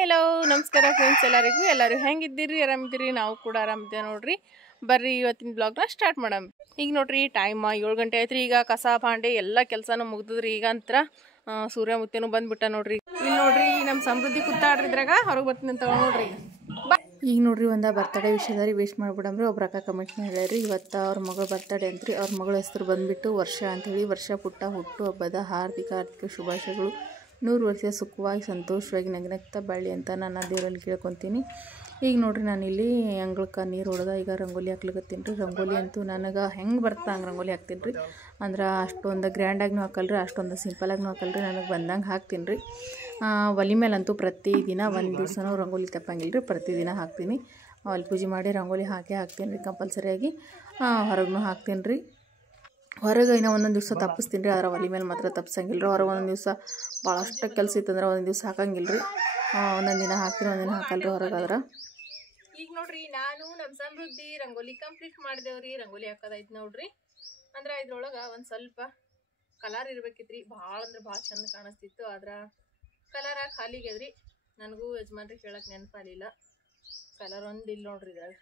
Hi hello ನಮಸ್ಕಾರ friends, ಎಲ್ಲರೂ ಹೆಂಗಿದ್ದೀರಿ? ಆರಾಮಿದ್ದೀರಿ? ನಾವು ಕೂಡ ಆರಾಮಿದ್ದೇವೆ ನೋಡ್ರಿ. ಬರ್ರಿ ಇವತ್ತಿನ ಬ್ಲಾಗ್ನ ಸ್ಟಾರ್ಟ್ ಮಾಡಮ್. ಈಗ ನೋಡ್ರಿ ಟೈಮ್ 7 ಗಂಟೆ ಆಯ್ತ್ರಿ. ಈಗ ಕಸ ಭಾಂಡೆ ಎಲ್ಲ ಕೆಲಸನೂ ಮುಗ್ದದ್ರಿ. ಈಗ ಅಂತರ ಸೂರ್ಯ ಮುತ್ತೇನು ಬಂದ್ಬಿಟ್ಟ ನೋಡ್ರಿ. ಇಲ್ಲಿ ನೋಡ್ರಿ ನಮ್ಮ ಸಮೃದ್ಧಿ ಕೂತಾಡ್ರಿದ್ರಾಗ ಹೊರಗೆ ಬರ್ತೀನಿ ಅಂತ ನೋಡ್ರಿ. ಈಗ ನೋಡ್ರಿ ಒಂದು ಬರ್ತಡೇ ವಿಷಯದಾರಿ ವೇಸ್ಟ್ ಮಾಡ್ಬಿಡಮ್ರಿ. ಒಬ್ರ ಅಕ್ಕ ಕಮೆಂಟ್ ಹೇಳ್ರಿ, ಇವತ್ತು ಅವ್ರ ಮಗಳ ಬರ್ತಡೇ ಅಂತ್ರಿ. ಅವ್ರ ಮಗಳ ಹೆಸರು ಬಂದ್ಬಿಟ್ಟು ವರ್ಷ ಅಂಥೇಳಿ. ವರ್ಷ ಪುಟ್ಟ ಹುಟ್ಟು ಹಬ್ಬದ ಹಾರ್ದಿಕ ಶುಭಾಶಯಗಳು. 100 ವರ್ಷ ಸುಖವಾಗಿ ಸಂತೋಷವಾಗಿ ನಗ್ನಗ್ತಾ ಬಾಳಿ ಅಂತ ನಾನು ದೇವರಲ್ಲಿ ಕೇಳ್ಕೊತೀನಿ. ಈಗ ನೋಡ್ರಿ ನಾನು ಇಲ್ಲಿ ಅಂಗಳಕ್ಕೆ ನೀರು ಹೊಡೆದ ಈಗ ರಂಗೋಲಿ ಹಾಕ್ಲಿಕತ್ತೀನಿ ರೀ. ರಂಗೋಲಿ ಅಂತೂ ನನಗೆ ಹೆಂಗೆ ಬರ್ತಾ ಹಂಗೆ ರಂಗೋಲಿ ಹಾಕ್ತೀನಿ ರೀ. ಅಂದ್ರೆ ಅಷ್ಟೊಂದು ಗ್ರ್ಯಾಂಡಾಗಿನೂ ಹಾಕಲ್ರಿ, ಅಷ್ಟೊಂದು ಸಿಂಪಲಾಗಿನೂ ಹಾಕಲ್ರಿ. ನನಗೆ ಬಂದಂಗೆ ಹಾಕ್ತೀನಿ ರೀ. ಒಲೆ ಮೇಲಂತೂ ಪ್ರತಿದಿನ ಒಂದು ದಿವ್ಸನೂ ರಂಗೋಲಿ ತಪ್ಪಂಗಿಲ್ಲ ರೀ. ಪ್ರತಿದಿನ ಹಾಕ್ತೀನಿ. ಅಲ್ಲಿ ಪೂಜೆ ಮಾಡಿ ರಂಗೋಲಿ ಹಾಕ್ತೀನಿ ರೀ ಕಂಪಲ್ಸರಿಯಾಗಿ. ಹೊರಗೂ ಹಾಕ್ತೀನಿ ರೀ. ಹೊರಗೆ ಇನ್ನೂ ಒಂದೊಂದು ದಿವಸ ತಪ್ಪಿಸ್ತೀನಿ ರೀ. ಅದರ ಒಲೆ ಮೇಲೆ ಮಾತ್ರ ತಪ್ಸಂಗಿಲ್ಲ ರೀ. ಹೊರಗೆ ಒಂದೊಂದು ದಿವಸ ಭಾಳಷ್ಟು ಕೆಲಸ ಇತ್ತಂದ್ರೆ ಒಂದೊಂದು ದಿವಸ ಹಾಕಂಗಿಲ್ಲ ರೀ. ಒಂದೊಂದು ದಿನ ಹಾಕ್ತೀನಿ, ಒಂದಿನ ಹಾಕಲ್ರಿ ಹೊರಗಾದ್ರೆ. ಈಗ ನೋಡ್ರಿ ನಾನು ನಮ್ಮ ಸಮೃದ್ಧಿ ರಂಗೋಲಿ ಕಂಪ್ಲೀಟ್ ಮಾಡಿದೇವ್ರಿ. ರಂಗೋಲಿ ಹಾಕೋದೈತೆ ನೋಡ್ರಿ. ಅಂದ್ರೆ ಇದ್ರೊಳಗೆ ಒಂದು ಸ್ವಲ್ಪ ಕಲರ್ ಇರ್ಬೇಕಿತ್ರಿ. ಭಾಳ ಅಂದ್ರೆ ಭಾಳ ಚಂದ ಕಾಣಿಸ್ತಿತ್ತು. ಆದ್ರೆ ಕಲರ ಖಾಲಿಗೆದ್ರಿ. ನನಗೂ ಯಜಮಾನ್ರಿಗೆ ಹೇಳಕ್ಕೆ ನೆನಪಾಗಲಿಲ್ಲ. ಕಲರ್ ಒಂದು ಇಲ್ಲ ನೋಡ್ರಿ. ಇದ್ರಾಗ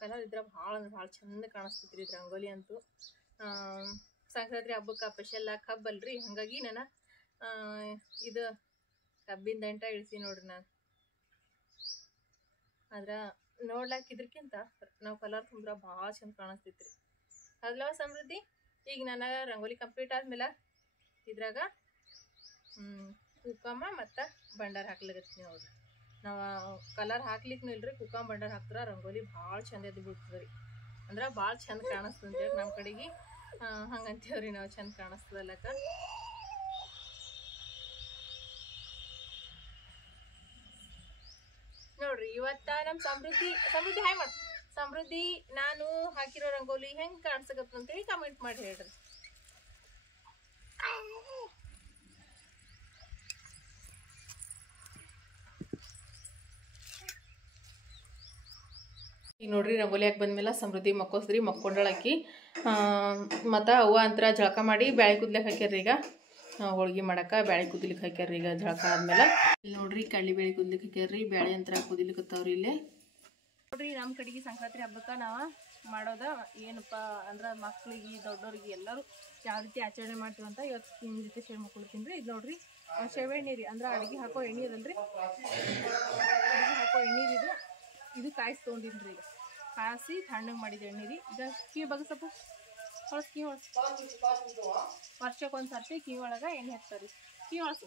ಕಲರ್ ಇದ್ರೆ ಭಾಳ ಅಂದ್ರೆ ಭಾಳ ಚಂದ ಕಾಣಿಸ್ತಿತ್ರಿ ಇದು ರಂಗೋಲಿ ಅಂತೂ. ಸಂಕ್ರಾಂತಿ ಹಬ್ಬಕ್ಕೆ ಸ್ಪೆಷಲಾಗಿ ಕಬ್ಬಲ್ರಿ, ಹಾಗಾಗಿ ನಾನು ಇದು ಕಬ್ಬಿನ ದಂಟ ಇಳಿಸಿ ನೋಡ್ರಿ. ನಾನು ಆದ್ರೆ ನೋಡ್ಲಾಕ ಇದ್ರಕ್ಕಿಂತ ನಾವು ಕಲರ್ ತುಂಬ್ರೆ ಭಾಳ ಚಂದ ಕಾಣಿಸ್ತಿತ್ರಿ. ಅದ್ಲವ ಸಮೃದ್ಧಿ. ಈಗ ನಾನು ರಂಗೋಲಿ ಕಂಪ್ಲೀಟ್ ಆದ್ಮೇಲೆ ಇದ್ರಾಗ ಕುಕಮ ಮತ್ತು ಬಂಡಾರ ಹಾಕ್ಲಿಕತ್ತೀನಿ ನೋಡ್ರಿ. ನಾವು ಕಲರ್ ಹಾಕ್ಲಿಕ್ಕೂ ಇಲ್ರಿ, ಕುಕಮ ಬಂಡಾರ ಹಾಕ್ತಾರೆ ರಂಗೋಲಿ ಭಾಳ ಚಂದ ಎದ್ದು ಬಿಡ್ತದೆ ರೀ. ಅಂದ್ರೆ ಭಾಳ ಚಂದ ಕಾಣಿಸ್ತಂತೇಳಿ ನಮ್ಮ ಕಡೆಗೆ ಹಂಗಂತೇವ್ರಿ ನಾವು. ಚಂದ ಕಾಣಿಸ್ತದಲ್ಲಕ್ಕ ನೋಡ್ರಿ. ಇವತ್ತ ನಮ್ಮ ಸಮೃದ್ಧಿ ಹಾಯ್ ಮಾಡಿ. ಸಮೃದ್ಧಿ ನಾನು ಹಾಕಿರೋ ರಂಗೋಲಿ ಹೆಂಗೆ ಕಾಣಿಸಕತ್ತಂತೇಳಿ ಕಮೆಂಟ್ ಮಾಡಿ ಹೇಳ್ರಿ. ಈಗ ನೋಡ್ರಿ ರಂಗೋಲಿ ಹಾಕಿ ಬಂದ್ಮೇಲೆ ಸಮೃದ್ಧಿ ಮಕ್ಕೋಸ್ರಿ. ಮಕ್ಕೊಂಡಳಕ್ಕಿ ಮತ್ತು ಅವ್ವ ಅಂತರ ಜಳಕ ಮಾಡಿ ಬ್ಯಾಳೆ ಕುದ್ಲಿಕ್ಕೆ ಹಾಕ್ಯಾರ್ರಿ. ಈಗ ಹೋಳ್ಗೆ ಮಾಡಕ್ಕೆ ಬ್ಯಾಳೆ ಕುದಿಲಿಕ್ಕೆ ಹಾಕ್ಯಾರ್ರಿ. ಈಗ ಜಳಕ ಆದ್ಮೇಲೆ ಇಲ್ಲಿ ನೋಡ್ರಿ ಕಳ್ಳಿ ಬೇಳೆ ಕುದ್ಲಿಕ್ಕೆ ಹಾಕ್ಯಾರ್ರಿ. ಬ್ಯಾಳೆ ಅಂತರ ಕುದಿಲಿಕ್ಕತ್ತವ್ರಿ ಇಲ್ಲಿ ನೋಡ್ರಿ. ನಮ್ಮ ಕಡೆಗೆ ಸಂಕ್ರಾಂತಿ ಹಬ್ಬಕ್ಕೆ ನಾವು ಮಾಡೋದ ಏನಪ್ಪ ಅಂದ್ರೆ ಮಕ್ಳಿಗೆ ದೊಡ್ಡವ್ರಿಗೆ ಎಲ್ಲರೂ ಯಾವ ರೀತಿ ಆಚರಣೆ ಮಾಡ್ತೀವಂತ ಇವತ್ತು ನಿಮ್ಮ ಜೊತೆ ಶೇರ್ ಮಾಡ್ಕೊಳ್ತೀನಿ ರೀ. ಇದು ನೋಡ್ರಿ ಶೇವೆ ಎಣ್ಣೆ ರೀ. ಅಂದ್ರೆ ಅಡುಗೆ ಹಾಕೋ ಎಣ್ಣೆ ಅದಲ್ರಿ. ಅಡುಗೆ ಹಾಕೋ ಎಣ್ಣೆ ಇದು ಕಾಯಿಸಿ ತೊಗೊಂಡಿನಿ ರೀ. ಈಗ ಕಾಯಿಸಿ ತಣ್ಣಗೆ ಮಾಡಿದ ಎಣ್ಣೆ ರೀ. ಈಗ ಕಿವಿ ಬಗಸಪ್ಪು ಹೊಳಸು ಕಿವಿ ಹೊಳಸು. ವರ್ಷಕ್ಕೊಂದು ಸರ್ತಿ ಕಿವಿ ಒಳಗೆ ಎಣ್ಣೆ ಹಾಕ್ತಾರೆ ರೀ. ಕಿವಿ ಹೊಳಸು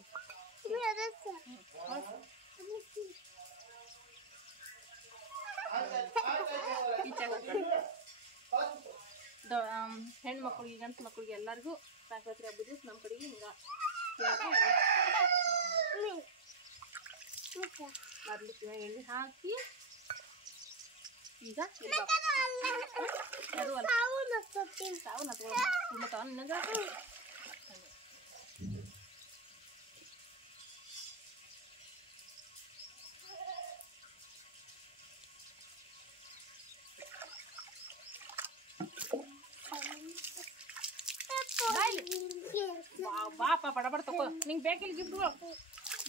ಹೆಣ್ಮಕ್ಳಿಗೆ ಗಂಡು ಮಕ್ಳಿಗೆ ಎಲ್ಲರಿಗೂ ಸಂಕ್ರಾಂತಿ ಹಬ್ಬದ ದಿವಸ ನಮ್ಮ ಕಡೆಗೆ ಹಿಂಗೆ ಮೊದಲು ಕಿವಿ ಎಣ್ಣೆ ಹಾಕಿ ಈಗ ಅದು ಸಾವು ನತ್ಕೊಂಡು ಬಾಪ ಬಡಬಡ ತಗೋ. ನಿಂಗೆ ಬೇಕಿಲ್ಲ ಗಿಫ್ಟ್ಗಳು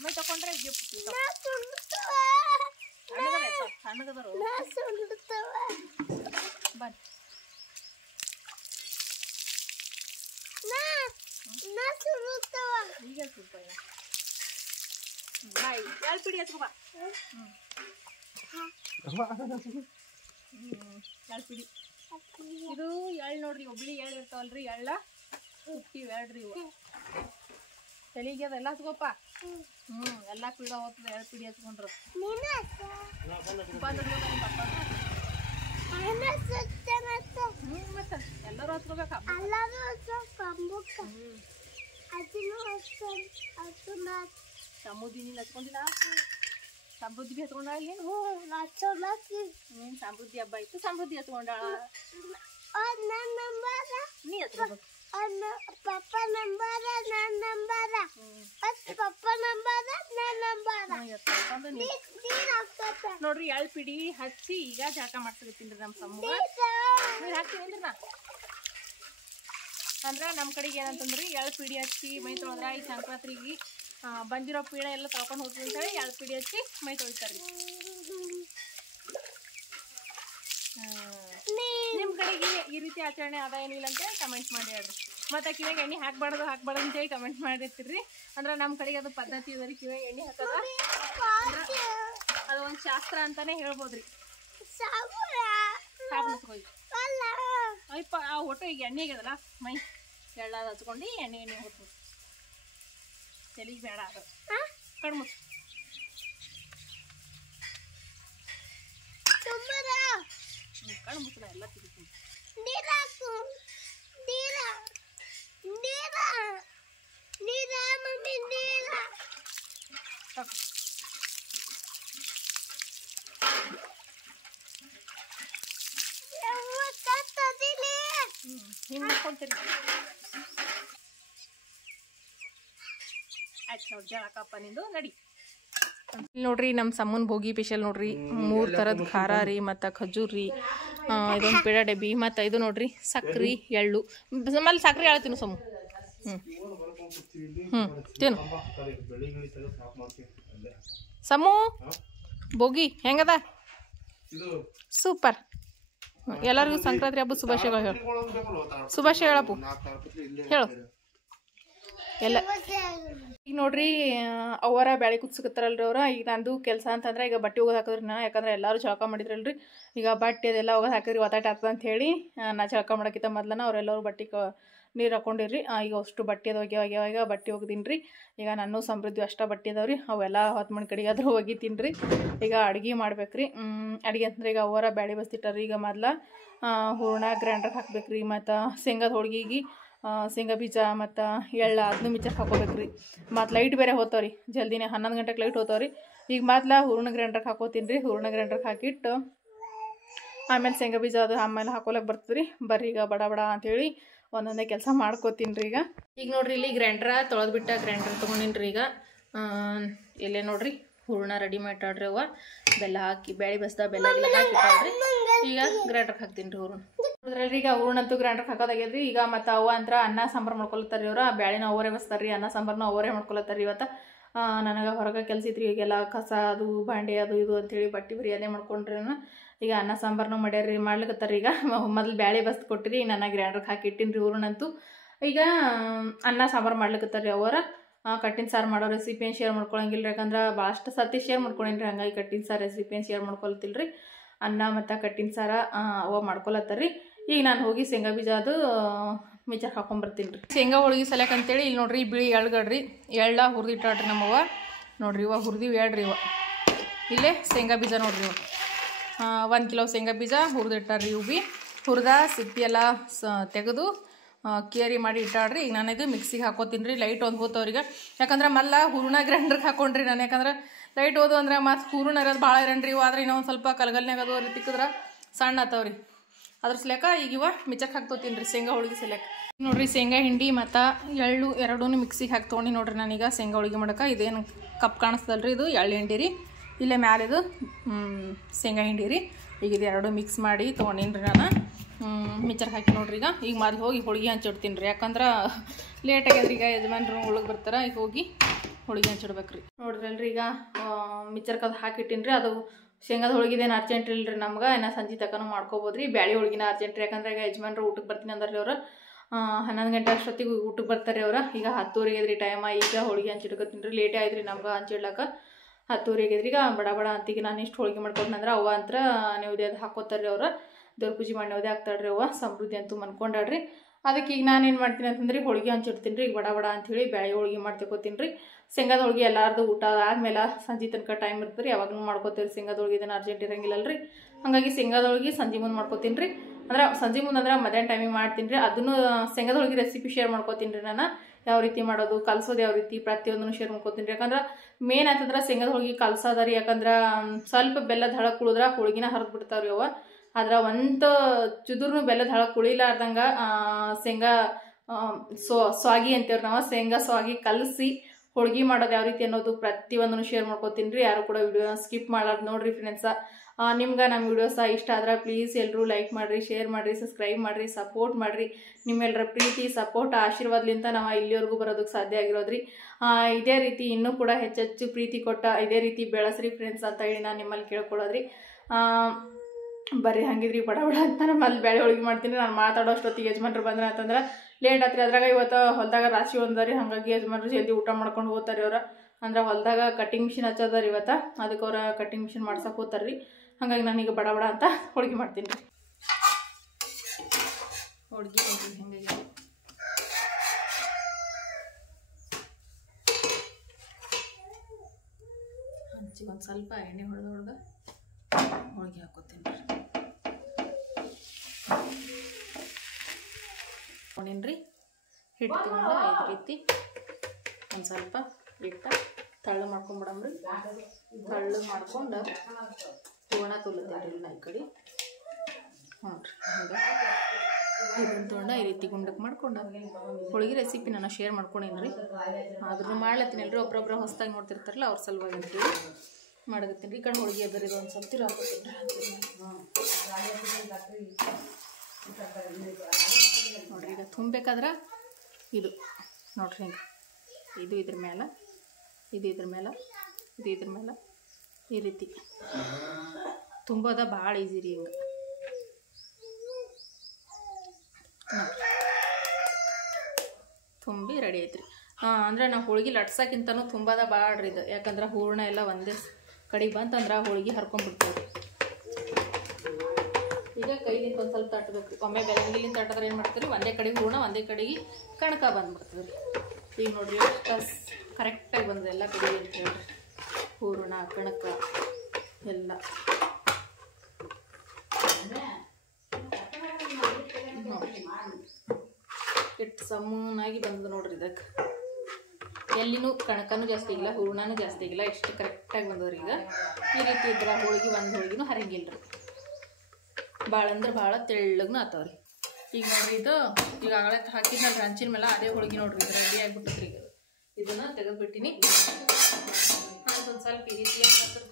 ಮೈ ತಗೊಂಡ್ರೆ ಗಿಫ್ಟ್ ಸಣ್ಣಗದರು ಬನ್ನಿ. ಈಗ ಸ್ವಲ್ಪ ಬಾಯ್ ಎರಡು ಪಿಡಿ ಹಚ್ಕೋ. ಎರಡು ಪಿಡಿ ಇದು ಎಳ್ಳು ನೋಡ್ರಿ. ಒಬ್ಳಿ ಎಳ್ಳು ಇರ್ತಾವಲ್ರಿ, ಎಳ್ಳ ಹುಟ್ಟಿವಿ ಹೇಳ್ರಿ. ಇವು ತಲೆಗೆ ಅದೆಲ್ಲ ಹಚ್ಕೋಪ್ಪ. ಎಲ್ಲ ಪೀಡ ಹೋಗ್ತದೆ. ಎರಡು ಪಿಡಿ ಹಚ್ಕೊಂಡ್ರು ಮತ್ತೆ ಎಲ್ಲರೂ ಹಚ್ಕೋಬೇಕ. ಸಮೃದ್ಧಿ ನೀನು ಹಚ್ಕೊಂಡಿಲ್ಲ. ಸಮೃದ್ಧಿ ಭೀ ಹಚ್ಕೊಂಡಾಳ. ನೀನು ಸಮೃದ್ಧಿ ಹಬ್ಬ ಇತ್ತು, ಸಮೃದ್ಧಿ ಹಚ್ಕೊಂಡಾಳ. ನೀ ಹಚ್ಕೋಬೇಕು. ಪಪ್ಪ ನಂಬರ ನನ್ನ ನಂಬರ ಪಪ್ಪ ನಂಬರ ನನ್ನ ನಂಬರ ನೋಡ್ರಿ. ಎಳ್ಳು ಪಿಡಿ ಹಚ್ಚಿ ಈಗ ಜಳಕ ಮಾಡ್ಸಕತ್ತೀನಿ ನಮ್ಮ ಸಮೂಹ. ನೀರು ಹಾಕ್ತೀವಿ ನಾ. ಅಂದ್ರೆ ನಮ್ಮ ಕಡೆಗೆ ಏನಂತಂದ್ರಿ ಎಳ್ಳು ಪಿಡಿ ಹಚ್ಚಿ ಮೈ ತೊಳೆದ್ರೆ ಈ ಸಂಕ್ರಾಂತಿಗೆ ಬಂದಿರೋ ಪೀಡೆ ಎಲ್ಲ ತೊಳ್ಕೊಂಡು ಹೋಗ್ತೀವಿ ಅಂತೇಳಿ 2 ಪೀಡೆ ಹಚ್ಚಿ ಮೈ ತೊಳಿತಾರೆ. ನಿಮ್ಮ ಕಡೆಗೆ ಈ ರೀತಿ ಆಚರಣೆ ಅದ ಏನಿಲ್ಲ ಅಂತೇಳಿ ಕಮೆಂಟ್ ಮಾಡಿ ಹೇಳ್ರಿ. ಮತ್ತು ಕಿವಿಗೆ ಎಣ್ಣೆ ಹಾಕ್ಬಾರ್ದು ಅಂತೇಳಿ ಕಮೆಂಟ್ ಮಾಡಿರ್ತೀರಿ. ಅಂದ್ರೆ ನಮ್ಮ ಕಡೆಗೆ ಅದು ಪದ್ಧತಿ ಇದೆ ರೀ. ಕಿವಿಗೆ ಎಣ್ಣೆ ಹಾಕೋದು ಅದು ಒಂದು ಶಾಸ್ತ್ರ ಅಂತಾನೆ ಹೇಳ್ಬೋದ್ರಿ. ಸಾಬೂನು ಹಚ್ಕೊಳ್ಳಿ ಅಯ್ಯಪ್ಪ. ಆ ಒಟ್ಟು ಈಗ ಎಣ್ಣೆ ಆಗ್ಯದಲ್ಲ ಮೈ ಎಳ್ಳ ಹಚ್ಕೊಂಡು ಎಣ್ಣೆ ಹೊತ್ತು ತಲೆಗೆ ಬೇಡ ಅದು ಕಣ್ಮು ಕಣ್ಣು ಮುಚ್ಚಲ ಎಲ್ಲ ತಿರುಗ್ತೀನಿ. ಹಿಂಗೆ ಮಾಡ್ಕೊಳ್ತೀರಿ. ಆಯ್ತು ನೋಡಿ ಜಳಕಪ್ಪ ನಿಂದು ನಡಿ. ನೋಡ್ರಿ ನಮ್ಮ ಸಮ್ಮನ್ ಭೋಗಿ ಸ್ಪೆಷಲ್ ನೋಡ್ರಿ 3 ಥರದ ಖಾರ ರೀ ಮತ್ತು ಖಜೂರ್ ರೀ, ಇದೊಂದು ಪೇಡ ಡಬ್ಬಿ ಮತ್ತು ಇದು ನೋಡ್ರಿ ಸಕ್ರೆ ಎಳ್ಳು. ಆಮೇಲೆ ಸಕ್ರೆ ಹೇಳ್ತೀನಿ ಸಮ್ಮು. ತಿನ್ನು ಸಮ್ಮು. ಭೋಗಿ ಹೆಂಗದ? ಸೂಪರ್. ಎಲ್ಲರಿಗೂ ಸಂಕ್ರಾಂತಿ ಹಬ್ಬದ ಶುಭಾಶಯಗಳು ಹೇಳು. ಶುಭಾಶಯ ಹೇಳಪ್ಪು ಹೇಳು ಎಲ್ಲ. ಈಗ ನೋಡ್ರಿ ಅವರ ಬ್ಯಾಳಿ ಕುದಿಸ್ಕತ್ತಾರಲ್ರಿ ಅವ್ರ. ಈಗ ನಂದು ಕೆಲಸ ಅಂತಂದ್ರೆ ಈಗ ಬಟ್ಟೆ ಒಗದು ಹಾಕಿದ್ರಿ ನಾ, ಯಾಕಂದ್ರೆ ಎಲ್ಲರೂ ಜಳಕ ಮಾಡಿದ್ರಲ್ರಿ. ಈಗ ಬಟ್ಟೆ ಅದೆಲ್ಲ ಒಗದು ಹಾಕಿದ್ರಿ ಒತ್ತಾಟ ಆಗ್ತದೆ ಅಂತ ಹೇಳಿ ನಾ ಜಳಕ ಮಾಡೋಕ್ಕಿಂತ ಮೊದ್ಲನ ಅವರೆಲ್ಲರೂ ಬಟ್ಟೆ ನೀರು ಹಾಕೊಂಡಿರಿ. ಈಗ ಅಷ್ಟು ಬಟ್ಟೆ ಅದು ಒಗ್ಯಾವಾಗ ಬಟ್ಟೆ ಒಗ್ದೀನಿ ರೀ. ಈಗ ನಾನು ಸಮೃದ್ಧಿ ಅಷ್ಟು ಬಟ್ಟೆ ಅದಾವ್ರಿ, ಅವೆಲ್ಲ 10 ಮಣಿ ಕಡೆಗೆ ಆದ್ರೂ ಒಗಿತೀನಿ ರೀ. ಈಗ ಅಡುಗೆ ಮಾಡ್ಬೇಕ್ರಿ. ಅಡುಗೆ ಅಂತಂದ್ರೆ ಈಗ ಅವರ ಬ್ಯಾಳಿ ಬಸ್ತಿಟ್ಟಾರ್ರಿ. ಈಗ ಮೊದ್ಲು ಹೂರ್ಣ ಗ್ರೈಂಡ್ರಿಗೆ ಹಾಕ್ಬೇಕ್ರಿ. ಮತ್ತು ಶೇಂಗಾದ ಹೋಳ್ಗಿಗೆ ಶೇಂಗಾ ಬೀಜ ಮತ್ತು ಎಳ್ಳು ಅದನ್ನು ಮಿಕ್ಸರ್ಗೆ ಹಾಕೋಬೇಕ್ರಿ. ಮತ್ತು ಲೈಟ್ ಬೇರೆ ಹೋಗ್ತಾವ್ರಿ ಜಲ್ದಿನೇ 11 ಗಂಟೆಗೆ ಲೈಟ್ ಹೋಗ್ತಾವ್ರಿ. ಈಗ ಮೊದ್ಲು ಹೂರ್ಣ ಗ್ರೈಂಡ್ರಿಗೆ ಹಾಕೋತೀನಿ ರೀ. ಹೂರ್ಣ ಗ್ರೈಂಡ್ರಿಗೆ ಹಾಕಿಟ್ಟು ಆಮೇಲೆ ಶೇಂಗಾ ಬೀಜ ಅದು ಆಮೇಲೆ ಹಾಕೋಲಕ್ಕೆ ಬರ್ತದೆ ರೀ. ಬರ್ರಿ ಈಗ ಬಡ ಬಡ ಅಂಥೇಳಿ ಒಂದೊಂದೇ ಕೆಲಸ ಮಾಡ್ಕೋತೀನಿ ರೀ. ಈಗ ನೋಡ್ರಿ ಇಲ್ಲಿ ಗ್ರೈಂಡ್ರ ತೊಳೆದ್ಬಿಟ್ಟ ಗ್ರೈಂಡ್ರ್ ತೊಗೊಂಡಿನಿ ರೀ. ಈಗ ಇಲ್ಲೇ ನೋಡ್ರಿ ಹೂರ್ಣ ರೆಡಿ ಮಾಡಿಟ್ಟಾಡ್ರಿ. ಅವ ಬೆಲ್ಲ ಹಾಕಿ ಬ್ಯಾಳಿ ಬಸ್ದ ಬೆಲ್ಲ ಎಲ್ಲ ಹಾಕಿಟ್ಟಾಡ್ರಿ. ಈಗ ಗ್ರೈಂಡ್ರಿಗೆ ಹಾಕ್ತೀನಿ ರೀ ಹೂರ್ಣ. ಅದ್ರಲ್ಲಿ ಈಗ ಹೂರ್ಣಂತೂ ಗ್ರೈಂಡ್ರಿಗೆ ಹಾಕೋದಾಗ್ಯದ್ರಿ. ಈಗ ಮತ್ತು ಅವ ಅಂತ ಅನ್ನ ಸಾಂಬಾರು ಮಾಡ್ಕೊಳತ್ತಾರ್ರಿ ಅವ್ರು. ಬ್ಯಾಳಿನ ಅವರೇ ಬಸ್ತಾರ್ರಿ, ಅನ್ನ ಸಾಂಬಾರನ್ನ ಅವರೇ ಮಾಡ್ಕೊಳತ್ತಾರ್ರಿ. ಇವತ್ತು ನನಗೆ ಹೊರಗೆ ಕೆಲಸ ಇದ್ರಿ. ಈಗೆಲ್ಲ ಕಸ ಅದು ಬಾಂಡೆ ಅದು ಇದು ಅಂಥೇಳಿ ಬಟ್ಟೆ ಬರೀ ಅದೇ ಮಾಡ್ಕೊಂಡ್ರಿ. ಈಗ ಅನ್ನ ಸಾಂಬಾರನು ಮಾಡ್ಯಾರ್ರಿ ಮಾಡ್ಲಿಕತ್ತಾರ. ಈಗ ಮೊದಲು ಬ್ಯಾಳೆ ಬಸ್ದು ಕೊಟ್ಟಿರಿ, ಈಗ ನಾನು ಗ್ರೈಂಡ್ರಿಗೆ ಹಾಕಿಟ್ಟಿನಿ ರೀ ಹೂರ್ಣಂತೂ. ಈಗ ಅನ್ನ ಸಾಂಬಾರು ಮಾಡ್ಲಿಕತ್ತಾರ್ರಿ ಅವರ. ಕಟ್ಟಿನ ಸಾರು ಮಾಡೋ ರೆಸಿಪಿ ಏನು ಶೇರ್ ಮಾಡ್ಕೊಳಂಗಿಲ್ಲ, ಯಾಕಂದ್ರೆ ಭಾಳಷ್ಟು ಸತಿ ಶೇರ್ ಮಾಡ್ಕೊಂಡೇನಿ ರೀ. ಹಂಗಾಗಿ ಕಟ್ಟಿನ ಸಾರು ರೆಸಿಪಿ ಏನು ಶೇರ್ ಮಾಡ್ಕೊಳ್ತಿಲ್ಲ ರೀ. ಅನ್ನ ಮತ್ತು ಕಟ್ಟಿನ ಸಾರ ಅವ ಮಾಡ್ಕೊಳತ್ತಾರ್ರಿ. ಈಗ ನಾನು ಹೋಗಿ ಶೇಂಗಾ ಬೀಜ ಅದು ಮಿಕ್ಸರ್ಗೆ ಹಾಕೊಂಬರ್ತೀನಿ ರೀ. ಶೇಂಗಾ ಹೋಳ್ಗೆ ಸಲಕ್ಕೆ ಅಂತೇಳಿ ಇಲ್ಲಿ ನೋಡ್ರಿ ಬಿಳಿ ಎಳ್ಗಡ್ರಿ ಎಳ್ಳ ಹುರಿದಿಟ್ಟಾಡ್ರಿ ನಮ್ಮವ್ವ. ನೋಡ್ರಿ ಇವ ಹುರಿದಿವಿ ಹೇಳ್ರಿ. ಇವ ಇಲ್ಲೇ ಶೇಂಗಾ ಬೀಜ ನೋಡ್ರಿ. ಇವ 1 ಕಿಲೋ ಶೇಂಗಾ ಬೀಜ ಹುರಿದಿಟ್ಟಾರ್ರಿ. ಇವು ಭೀ ಹುರಿದ ಸಿಪ್ಪಿ ಎಲ್ಲ ತೆಗೆದು ಕೇರಿ ಮಾಡಿ ಇಟ್ಟಾಡ್ರಿ. ಈಗ ನಾನು ಇದು ಮಿಕ್ಸಿಗೆ ಹಾಕೋತೀನಿ ರೀ. ಲೈಟ್ ಒಂದು ಹೋತವ್ರಿಗೆ, ಯಾಕಂದ್ರೆ ಮಲ್ಲ ಹೂರ್ಣ ಗ್ರೈಂಡ್ರಿಗೆ ಹಾಕೊಂಡ್ರಿ ನಾನು. ಯಾಕಂದ್ರೆ ಲೈಟ್ ಹೋದು ಅಂದ್ರೆ ಮತ್ತು ಹೂರ್ಣ ಇರೋದು ಭಾಳ ಇರಣ್ರಿ. ಇವು ಆದ್ರೆ ಇನ್ನೊಂದು ಸ್ವಲ್ಪ ಕಲ್ಗಲ್ನಾಗ ಅದು ರೀ ತಿಕ್ಕಿದ್ರೆ ಸಣ್ಣ ಆತವ್ರಿ. ಅದ್ರ ಸಲೇಕ ಈಗ ಇವ ಮಿಚ್ಚಕ್ಕೆ ಹಾಕ್ತೋತೀನಿ ರೀ ಶೇಂಗಾ ಹೋಳಿಗೆ ಸಲೇಕ. ನೋಡ್ರಿ ಶೇಂಗಾ ಹಿಂಡಿ ಮತ್ತು ಎಳ್ಳು ಎರಡೂ ಮಿಕ್ಸಿಗೆ ಹಾಕಿ ತೊಗೊಂಡು ನೋಡ್ರಿ ನಾನೀಗ ಶೇಂಗಾ ಹೋಳಿಗೆ ಮಾಡೋಕೆ. ಇದೇನು ಕಪ್ ಕಾಣಿಸ್ತಲ್ರಿ, ಇದು ಎಳ್ಳು ಹಿಂಡಿ ರೀ. ಇಲ್ಲೇ ಮ್ಯಾಲಿದು ಶೇಂಗಾ ಹಿಂಡಿ ರೀ. ಈಗ ಇದು ಎರಡು ಮಿಕ್ಸ್ ಮಾಡಿ ತೊಗೊಂಡೀನಿ ರೀ ನಾನು. ಮಿಕ್ಸರ್ಗೆ ಹಾಕಿ ನೋಡ್ರಿ. ಈಗ ಮೊದಲು ಹೋಗಿ ಹೋಳಿಗೆ ಹಂಚಿಡ್ತೀನಿ ರೀ, ಯಾಕಂದ್ರೆ ಲೇಟ್ ಆಗ್ಯದ್ರಿ. ಈಗ ಯಜಮಾನ್ರು ಒಳಗೆ ಬರ್ತಾರೆ. ಈಗ ಹೋಗಿ ಹೋಳಿಗೆ ಹಂಚಿಡ್ಬೇಕು ರೀ. ನೋಡ್ರಲ್ರಿ ಈಗ ಮಿಕ್ಸರ್ಗೆ ಅದು ಹಾಕಿಟ್ಟಿನಿ ರೀ. ಅದು ಶೇಂಗಾದ ಹೋಳಿಗೆದೇನು ಅರ್ಜೆಂಟ್ ಇಲ್ಲರಿ ನಮ್ಗೆ, ಇನ್ನು ಸಂಜೆ ತನಕ ಮಾಡ್ಕೋಬೋದು ರೀ. ಬ್ಯಾಳಿ ಹೋಳಿಗೆನ ಅರ್ಜೆಂಟ್ ರೀ, ಯಾಕಂದ್ರೆ ಈಗ ಯಜಮಾನ್ರು ಊಟಕ್ಕೆ ಬರ್ತೀನಿ ಅಂದ್ರೆ ಅವ್ರು 11 ಗಂಟೆ ಅಷ್ಟೊತ್ತಿಗೆ ಊಟಕ್ಕೆ ಬರ್ತಾರೆ ಅವ್ರು. ಈಗ 10:30 ಆಗ್ಯದ್ರಿ ಟೈಮ. ಈಗ ಹೋಳಿಗೆ ಹಂಚಿಡ್ಕೊತೀನಿ ರೀ. ಲೇಟೇ ಆಯ್ತು ರೀ ನಮ್ಗೆ ಹಂಚಿಡ್ಲಕ್ಕ. 10:30 ಆಗ್ಯದ್ರಿ. ಈಗ ಬಡ ಬಡ ಅಂತಿಗೆ ನಾನು ಇಷ್ಟು ಹೋಳಿಗೆ ಮಾಡ್ಕೊಂಡ್ನಂದ್ರೆ ಅವ್ವ ಅಂತ ನೈವೇದ್ಯ ಅದು ಹಾಕೋತಾರೆ ಅವ್ರು. ದೇವ್ರ ಪೂಜೆ ಮಾಡಿ ನೈವೇದ್ಯ ಹಾಕ್ತಾಳ್ರಿ ಅವ್ವ. ಸಮೃದ್ಧಿ ಅಂತೂ ಮನ್ಕೊಂಡಾಡ್ರಿ. ಅದಕ್ಕೆ ಈಗ ನಾನು ಏನು ಮಾಡ್ತೀನಿ ಅಂತಂದ್ರೆ ಹೋಳಿಗೆ ಹಂಚಿಡ್ತೀನಿ ರೀ. ಈಗ ಬಡ ಬಡ ಅಂಥೇಳಿ ಬ್ಯಾಳಿ ಹೋಳಿಗೆ ಮಾಡ್ತಿಕೋತೀನಿ ರೀ. ಶೇಂಗಾದ ಹೋಳಿಗೆ ಎಲ್ಲಾರ್ದು ಊಟ ಆದ್ಮೇಲೆ ಸಂಜೆ ತನಕ ಟೈಮ್ ಇರ್ತದೆ ರೀ, ಯಾವಾಗೂ ಮಾಡ್ಕೋತೀವಿ. ಶೇಂಗಾದ ಹೋಳಿಗೆ ಇದನ್ನು ಅರ್ಜೆಂಟ್ ಇರಂಗಿಲ್ಲಲ್ರಿ. ಹಾಗಾಗಿ ಶೇಂಗಾದ ಹೋಳಿಗೆ ಸಂಜೆ ಮುಂದೆ ಮಾಡ್ಕೋತೀನಿ ರೀ. ಅಂದ್ರೆ ಸಂಜೆ ಮುಂದೆ ಅಂದ್ರೆ ಮಧ್ಯಾಹ್ನ ಟೈಮಿಗೆ ಮಾಡ್ತೀನಿ ರೀ. ಅದನ್ನು ಶೇಂಗಾದ ಹೋಳಿಗೆ ರೆಸಿಪಿ ಶೇರ್ ಮಾಡ್ಕೋತೀನಿ ರೀ ನಾನು. ಯಾವ ರೀತಿ ಮಾಡೋದು, ಕಲ್ಸೋದು ಯಾವ ರೀತಿ, ಪ್ರತಿಯೊಂದನ್ನು ಶೇರ್ ಮಾಡ್ಕೋತೀನಿ ರೀ. ಯಾಕಂದ್ರೆ ಮೇನ್ ಅಂತಂದ್ರೆ ಶೇಂಗಾದ ಹೋಳಿಗೆ ಕಲ್ಸೋದ ರೀ. ಯಾಕಂದ್ರೆ ಸ್ವಲ್ಪ ಬೆಲ್ಲದ ಹಳಕ್ಕೆ ಕುಳಿದ್ರೆ ಹೋಳಿಗೆನ ಹರಿದು ಬಿಡ್ತಾವ್ರಿ ಅವ. ಆದ್ರೆ ಒಂದು ಚುದುರ್ನು ಬೆಲ್ಲದ ಹಳಕ್ಕೆ ಕುಳಿಲಾರ್ದಂಗೆ ಶೇಂಗಾ ಸ್ವಾಗಿ ಅಂತೇವ್ರಿ ನಾವು. ಶೇಂಗಾ ಸ್ವಾಗಿ ಕಲಸಿ ಹೋಳಿಗೆ ಮಾಡೋದು ಯಾವ ರೀತಿ ಅನ್ನೋದು ಪ್ರತಿಯೊಂದನ್ನು ಶೇರ್ ಮಾಡ್ಕೊತೀನಿ ರೀ. ಯಾರು ಕೂಡ ವಿಡಿಯೋನ ಸ್ಕಿಪ್ ಮಾಡೋದು ನೋಡ್ರಿ ಫ್ರೆಂಡ್ಸ. ನಿಮ್ಗೆ ನಮ್ಮ ವಿಡಿಯೋಸ ಇಷ್ಟ ಆದ್ರೆ ಪ್ಲೀಸ್ ಎಲ್ಲರೂ ಲೈಕ್ ಮಾಡಿರಿ, ಶೇರ್ ಮಾಡಿರಿ, ಸಬ್ಸ್ಕ್ರೈಬ್ ಮಾಡಿರಿ, ಸಪೋರ್ಟ್ ಮಾಡಿರಿ. ನಿಮ್ಮೆಲ್ಲರ ಪ್ರೀತಿ ಸಪೋರ್ಟ್ ಆಶೀರ್ವಾದಲಿಂದ ನಾವು ಇಲ್ಲಿವರೆಗೂ ಬರೋದಕ್ಕೆ ಸಾಧ್ಯ ಆಗಿರೋದ್ರಿ. ಇದೇ ರೀತಿ ಇನ್ನೂ ಕೂಡ ಹೆಚ್ಚೆಚ್ಚು ಪ್ರೀತಿ ಕೊಟ್ಟ ಇದೇ ರೀತಿ ಬೆಳೆಸ್ರಿ ಫ್ರೆಂಡ್ಸ್ ಅಂತ ಹೇಳಿ ನಾನು ನಿಮ್ಮಲ್ಲಿ ಕೇಳ್ಕೊಳ್ಳೋದ್ರಿ. ಬರ್ರಿ ಹಂಗಿದ್ರಿ ಬಡ ಬಡ ಅಂತ ನಮ್ಮಲ್ಲಿ ಬೇಳೆ ಹೋಳಿಗೆ ಮಾಡ್ತೀನಿ. ನಾನು ಮಾತಾಡೋಷ್ಟೊತ್ತಿಗೆ ಯಜಮಾನ್ರು ಬಂದ್ರೆ ಅಂತಂದ್ರೆ ಲೇಟ್ ಆತ್ರಿ. ಅದ್ರಾಗ ಇವತ್ತು ಹೊಲದಾಗ ರಾಶಿ ಒಂದರಿ, ಹಾಗಾಗಿ ಯಜಮಾನ್ರು ಜಲ್ದಿ ಊಟ ಮಾಡ್ಕೊಂಡು ಹೋಗ್ತಾರೆ ಅವ್ರ. ಅಂದ್ರೆ ಹೊಲದಾಗ ಕಟ್ಟಿಂಗ್ ಮಿಷಿನ್ ಹಚ್ಚೋದ್ರಿ ಇವತ್ತು, ಅದಕ್ಕೆ ಅವ್ರ ಕಟ್ಟಿಂಗ್ ಮಿಷಿನ್ ಮಾಡ್ಸಕ್ಕೆ ಹೋಗ್ತಾರ್ರಿ. ಹಾಗಾಗಿ ನಾನೀಗ ಬಡ ಬಡ ಅಂತ ಹೋಳಿಗೆ ಮಾಡ್ತೀನಿ ರೀ. ಹೋಳಿಗೆ ನೋಡ್ರಿ ಹೆಂಗಾಗಿ ಹಂಚಿಗೆ ಒಂದು ಸ್ವಲ್ಪ ಎಣ್ಣೆ ಹೊಡೆದು ಹೋಳಿಗೆ ಹಾಕೋತೀನಿ ರೀ. ನೋಡೀನ್ರಿ ಹಿಟ್ಟು ತಗೊಂಡು ಈ ರೀತಿ ಒಂದು ಸ್ವಲ್ಪ ಹಿಟ್ಟು ತಳ್ಳು ಮಾಡ್ಕೊಂಬಿಡಮ್ರಿ. ತಳ್ಳು ಮಾಡ್ಕೊಂಡು ಹೂರ್ಣ ತುಲತೇನೆ ರೀ ನಾ ಈ ಕಡೆ. ನೋಡ್ರಿ ಹಂಗೆ ಇದನ್ನು ತೊಗೊಂಡು ಈ ರೀತಿ ಗುಂಡಕ್ಕೆ ಮಾಡ್ಕೊಂಡು ಹೋಳಿಗೆ ರೆಸಿಪಿ ನಾನು ಶೇರ್ ಮಾಡ್ಕೊಂಡೇನಿ ರೀ. ಆದ್ರೂ ಮಾಡ್ಲತ್ತೀನಲ್ರಿ, ಒಬ್ರೊಬ್ರು ಹೊಸ್ದಾಗಿ ನೋಡ್ತಿರ್ತಾರಲ್ಲ ಅವ್ರ ಸಲುವಾಗಿ ಅಂತೀವಿ ಮಾಡಕತ್ತೀನಿ ರೀ. ಈ ಕಡೆ ಹೋಳಿಗೆ ಅದರ ಇದು ಒಂದು ಸ್ವಲ್ಪ ತಿರು ಹಾಕೋತೀನಿ ನೋಡ್ರಿ. ಈಗ ತುಂಬಬೇಕಾದ್ರೆ ಇದು ನೋಡ್ರಿ ಹಿಂಗೆ ಇದು ಇದ್ರ ಮೇಲೆ, ಇದು ಇದ್ರ ಮೇಲೆ, ಇದು ಇದ್ರ ಮೇಲೆ ಈ ರೀತಿ ತುಂಬೋದ ಭಾಳ ಈಸಿ ರೀ. ಹಿಂಗೆ ತುಂಬಿ ರೆಡಿ ಐತ್ರಿ. ಅಂದ್ರೆ ನಾವು ಹೋಳಿಗೆ ಲಟ್ಸಕ್ಕಿಂತನೂ ತುಂಬೋದ ಭಾಳ ರೀ ಇದು. ಯಾಕಂದ್ರೆ ಹೂರ್ಣ ಎಲ್ಲ ಒಂದೇ ಕಡೆಗೆ ಬಂತಂದ್ರೆ ಹೋಳಿಗೆ ಹರ್ಕೊಂಡ್ಬಿಡ್ತೀವಿ. ಈಗ ಕೈಲಿಂದ ಒಂದು ಸ್ವಲ್ಪ ತಟ್ಟಬೇಕು. ಒಮ್ಮೆ ಬೆಳಗಿಲಿಂದ ತಟ್ಟಿದ್ರೆ ಏನು ಮಾಡ್ತೀವಿ, ಒಂದೇ ಕಡೆಗೆ ಹೂರ್ಣ ಒಂದೇ ಕಡೆಗೆ ಕಣಕ ಬಂದ್ಬಿಡ್ತೀವಿ ರೀ. ಈಗ ನೋಡ್ರಿ ಕರೆಕ್ಟಾಗಿ ಬಂದಿದೆ ಎಲ್ಲ ಕಡೆಗೆ ಅಂತ ಹೇಳ್ರಿ. ಹೂರ್ಣ ಕಣಕ ಎಲ್ಲ ಎಷ್ಟು ಸಮನಾಗಿ ಬಂದದ ನೋಡ್ರಿ. ಇದಕ್ಕೆ ಎಲ್ಲಿನೂ ಕಣಕನೂ ಜಾಸ್ತಿ ಆಗಿಲ್ಲ, ಹೂರ್ಣನೂ ಜಾಸ್ತಿ ಆಗಿಲ್ಲ, ಎಷ್ಟು ಕರೆಕ್ಟಾಗಿ ಬಂದದ್ರಿ. ಈಗ ಈ ರೀತಿ ಇದ್ರೆ ಹೋಳಿಗೆ ಒಂದು ಹೋಳಿಗೆನೂ ಹರಿಗಿಲ್ಲ ರೀ. ಭಾಳ ಅಂದ್ರೆ ಭಾಳ ತೆಳ್ಳಗೂ ಆತವ್ರಿ. ಈಗ ನೋಡ್ರಿ ಇದು ಈಗಾಗಲೇ ಹಾಕಿದ್ನಲ್ರಿ ಹಂಚಿನ ಮೇಲೆ, ಅದೇ ಹೋಳಿಗೆ ನೋಡ್ರಿ ಇದು ರೆಡಿ ಆಗಿಬಿಟ್ಟದ್ರಿ. ಈಗ ಇದನ್ನ ತೆಗೆದ್ಬಿಟ್ಟಿನಿ. ಅದೊಂದು ಸ್ವಲ್ಪ ಈ ರೀತಿ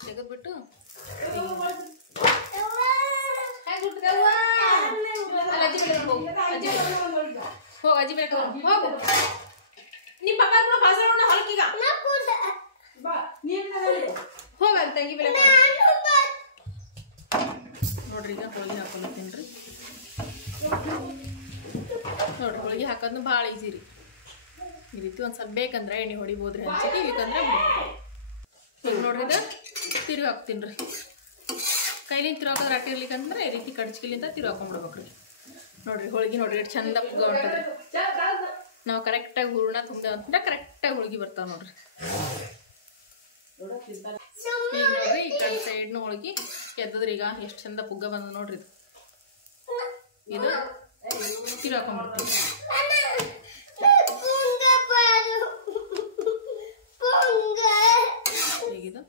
ತೆಗೆದ್ಬಿಟ್ಟು ಹೋಗ ಅಜ್ಜಿ ಬೇಕು ಹೋಗು. ನಿಮ್ಮ ಪಪ್ಪ ಹೊಲಕ್ಕೀಗ ಹೋಗ ತಂಗಿ ಬೆಲೆ ನೋಡ್ರಿ. ಈಗ ಹೋಳಿಗೆ ಹಾಕೊಂಡ್ತೀನಿ ರೀ. ನೋಡ್ರಿ ಹೋಳಿಗೆ ಹಾಕೋದು ಭಾಳ ಈಸಿ ರೀ. ಈ ರೀತಿ ಒಂದು ಸ್ವಲ್ಪ ಬೇಕಂದ್ರೆ ಎಣ್ಣೆ ಹೊಡಿಬೋದ್ರಿ ಹಂಚಿಗೆ, ಇಲ್ಲಂದ್ರೆ ಈಗ ನೋಡ್ರಿ ಇದು ತಿರುಗಿ ಹಾಕ್ತೀನಿ ರೀ. ಕೈಲಿಂದ ತಿರು ಹಾಕೋದ್ರೆ ಅಟ್ಟಿ ಇರ್ಲಿಕ್ಕಂದ್ರೆ ಈ ರೀತಿ ಕಡ್ಚಿಲಿಂದ ತಿರು ಹಾಕೊಂಡ್ಬಿಡ್ಬೇಕ್ರಿ. ನೋಡ್ರಿ ಹೋಳಿಗೆ ನೋಡ್ರಿ ಎಷ್ಟು ಚಂದ ಪುಗ್ಗ ಹೊಂಟದ್ರಿ. ನಾವು ಕರೆಕ್ಟಾಗಿ ಹೂರ್ಣ ತುಂಬ್ದೇವೆ ಅಂತಂದ್ರೆ ಕರೆಕ್ಟಾಗಿ ಹೋಳಿಗೆ ಬರ್ತಾವೆ ನೋಡ್ರಿ. ಈಗ ನೋಡ್ರಿ ಈ ಕಡೆ ಸೈಡ್ನ ಹೋಳಿಗೆ ಎದ್ದದ್ರಿ. ಈಗ ಎಷ್ಟು ಚಂದ ಪುಗ್ಗ ಬಂದ ನೋಡ್ರಿ. ಇದು ತಿರು ಹಾಕೊಂಡ್ಬಿಡ್ತೀವಿ. ಈಗಿದು